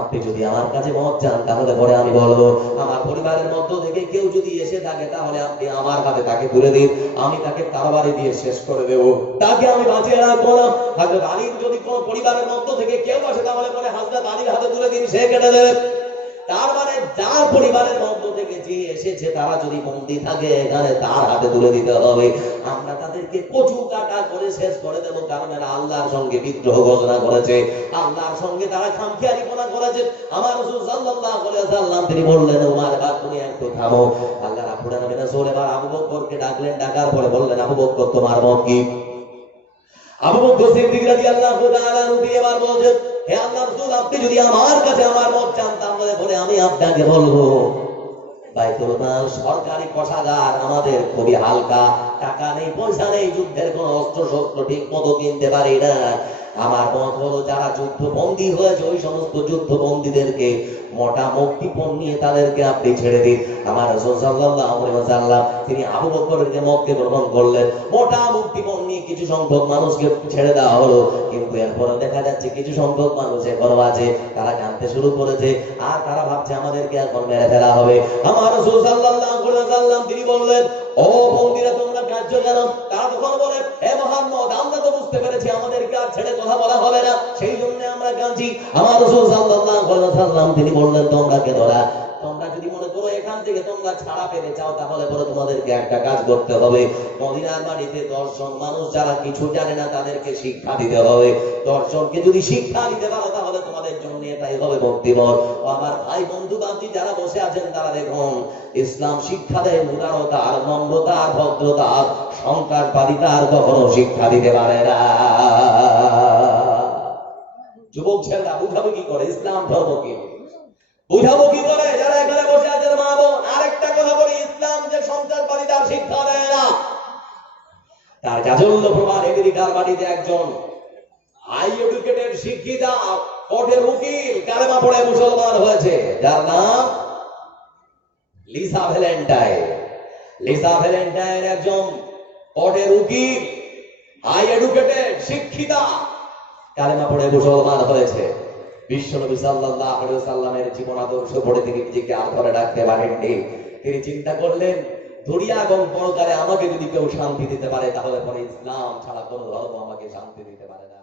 আপনি যদি আমার কাছে মত চান তাহলে পরে আমি বলবো। আমার পরিবারের মধ্য থেকে কেউ যদি এসে থাকে তাহলে আপনি আমার হাতে তাকে তুলে দিন, আমি তাকে তরবারি দিয়ে শেষ করে দেব, তাকে আমি বাঁচিয়ে রাখবো না। হযরত আলীর যদি কোন পরিবারের মধ্য থেকে কেউ আসে তাহলে পরে হযরত আলীর হাতে তুলে দিন, সে কেটে দেবে। তার মানে যার পরিবারের মধ্য থেকে যে এসেছে তারা যদি বন্দী থাকে এখানে তার হাতে তুলে দিতে হবে। আমরা তাদেরকে কচু কাটা করে শেষ করে দেব, কারণ এরা আল্লাহর সঙ্গে বিদ্রোহ ঘোষণা করেছে, আল্লাহর সঙ্গে তারা খামখেয়ালিপনা করেছে। আমার রাসূল সাল্লাল্লাহু আলাইহি ওয়াসাল্লাম তিনি বললেন, উমার তুমি একটু থামো। আল্লাহ রাব্বুল আলামিন রাসূল এবার আবু বকরকে ডাকলেন, ডাকার পরে বললেন, আবু বকর তোমার মত কি? আবু বকর সিদ্দিক রাদিয়াল্লাহু তাআলা তিনি এবার বলেন, হে আল্লাহর রাসূল, আপনি যদি আমার কাছে আমার মত চান তাহলে পরে আমি আপনাকে বলবো। বাইতুল মাল সরকারি কোষাগার আমাদের খুবই হালকা, টাকা নেই, পয়সা নেই, যুদ্ধের কোন অস্ত্র শস্ত্র ঠিক মতো কিনতে পারি না। আমার মত হলো যারা যুদ্ধবন্দী হয়েছে ওই সমস্ত যুদ্ধবন্দীদেরকে মোটা মুক্তিপণ নিয়ে তাদেরকে আপনি ছেড়ে দিন। আমার রাসূল সাল্লাল্লাহু আলাইহি ওয়াসাল্লাম তিনি আবু বকরের মতকে গ্রহণ করলেন, মোটা মুক্তিপণ নিয়ে কিছু সংখ্যক মানুষকে ছেড়ে দেওয়া হলো। কিন্তু এরপরে দেখা যাচ্ছে কিছু সংখ্যক মানুষ এখনো আছে, তারা জানতে শুরু করেছে আর তারা ভাবছে আমাদেরকে এখন মেরে ফেলা হবে। আমার রাসূল সাল্লাল্লাহু আলাইহি ওয়াসাল্লাম তিনি বললেন, ও বন্দীরা তোমরা কাঁদছো কেন? তারা তখন বলে, হে মুহাম্মদ, আমরা তো বুঝতে পেরেছি আমাদেরকে আর ছেড়ে কথা বলা হবে না, সেই জন্য আমরা কাঁদছি। আমার রাসূল সাল্লাল্লাহু আলাইহি ওয়াসাল্লাম তিনি বললেন, তোমরা কে ধরা? তোমরা যদি মনে করো এখান থেকে তোমরা ছাড়া পেতে চাও তাহলে পরে তোমাদেরকে একটা কাজ করতে হবে। মদিনার বাড়িতে 10 জন মানুষ যারা কিছু জানে না তাদেরকে শিক্ষা দিতে হবে। 10 জনকে যদি শিক্ষা দিতে পারো তাহলে তোমাদের জন্য এটাই হবে মুক্তিপথ। আমার ভাই বন্ধু বান্ধবী যারা বসে আছেন তারা দেখুন, ইসলাম শিক্ষা দেয় উদারতা আর নম্রতা আর ভদ্রতা, আর সন্ত্রাসবাদিতা আর কখনো শিক্ষা দিতে পারে না। যুবক ছেলেরা বুঝাবে কি করে ইসলাম ধর্ম কি, বুঝাবো কি করে? যারা এখানে বসে আছেন মা বোন, আরেকটা কথা বলি, ইসলাম যে সন্ত্রাসবাদিতার শিক্ষা দেয় না, তার জাজল্য প্রমাণ আমেরিকার বাড়িতে একজন হাই এডুকেটেড শিক্ষিতা কোর্টের উকিল কালেমা পড়ে মুসলমান হয়েছে, যার নাম লিসা ভ্যালেন্টাইন। লিসা ভ্যালেন্টাইন একজন কোর্টের উকিল, হাই এডুকেটেড শিক্ষিতা, কালেমা পড়ে মুসলমান হয়েছে। বিশ্বনবী সাল্লাল্লাহু আলাইহি ওয়াসাল্লামের জীবন আদর্শ পড়ে তিনি নিজেকে আর ধরে রাখতে পারেননি। তিনি চিন্তা করলেন, দুনিয়া এবং পরকালে আমাকে যদি কেউ শান্তি দিতে পারে তাহলে পরে ইসলাম ছাড়া কোনো ধর্ম আমাকে শান্তি দিতে পারে না।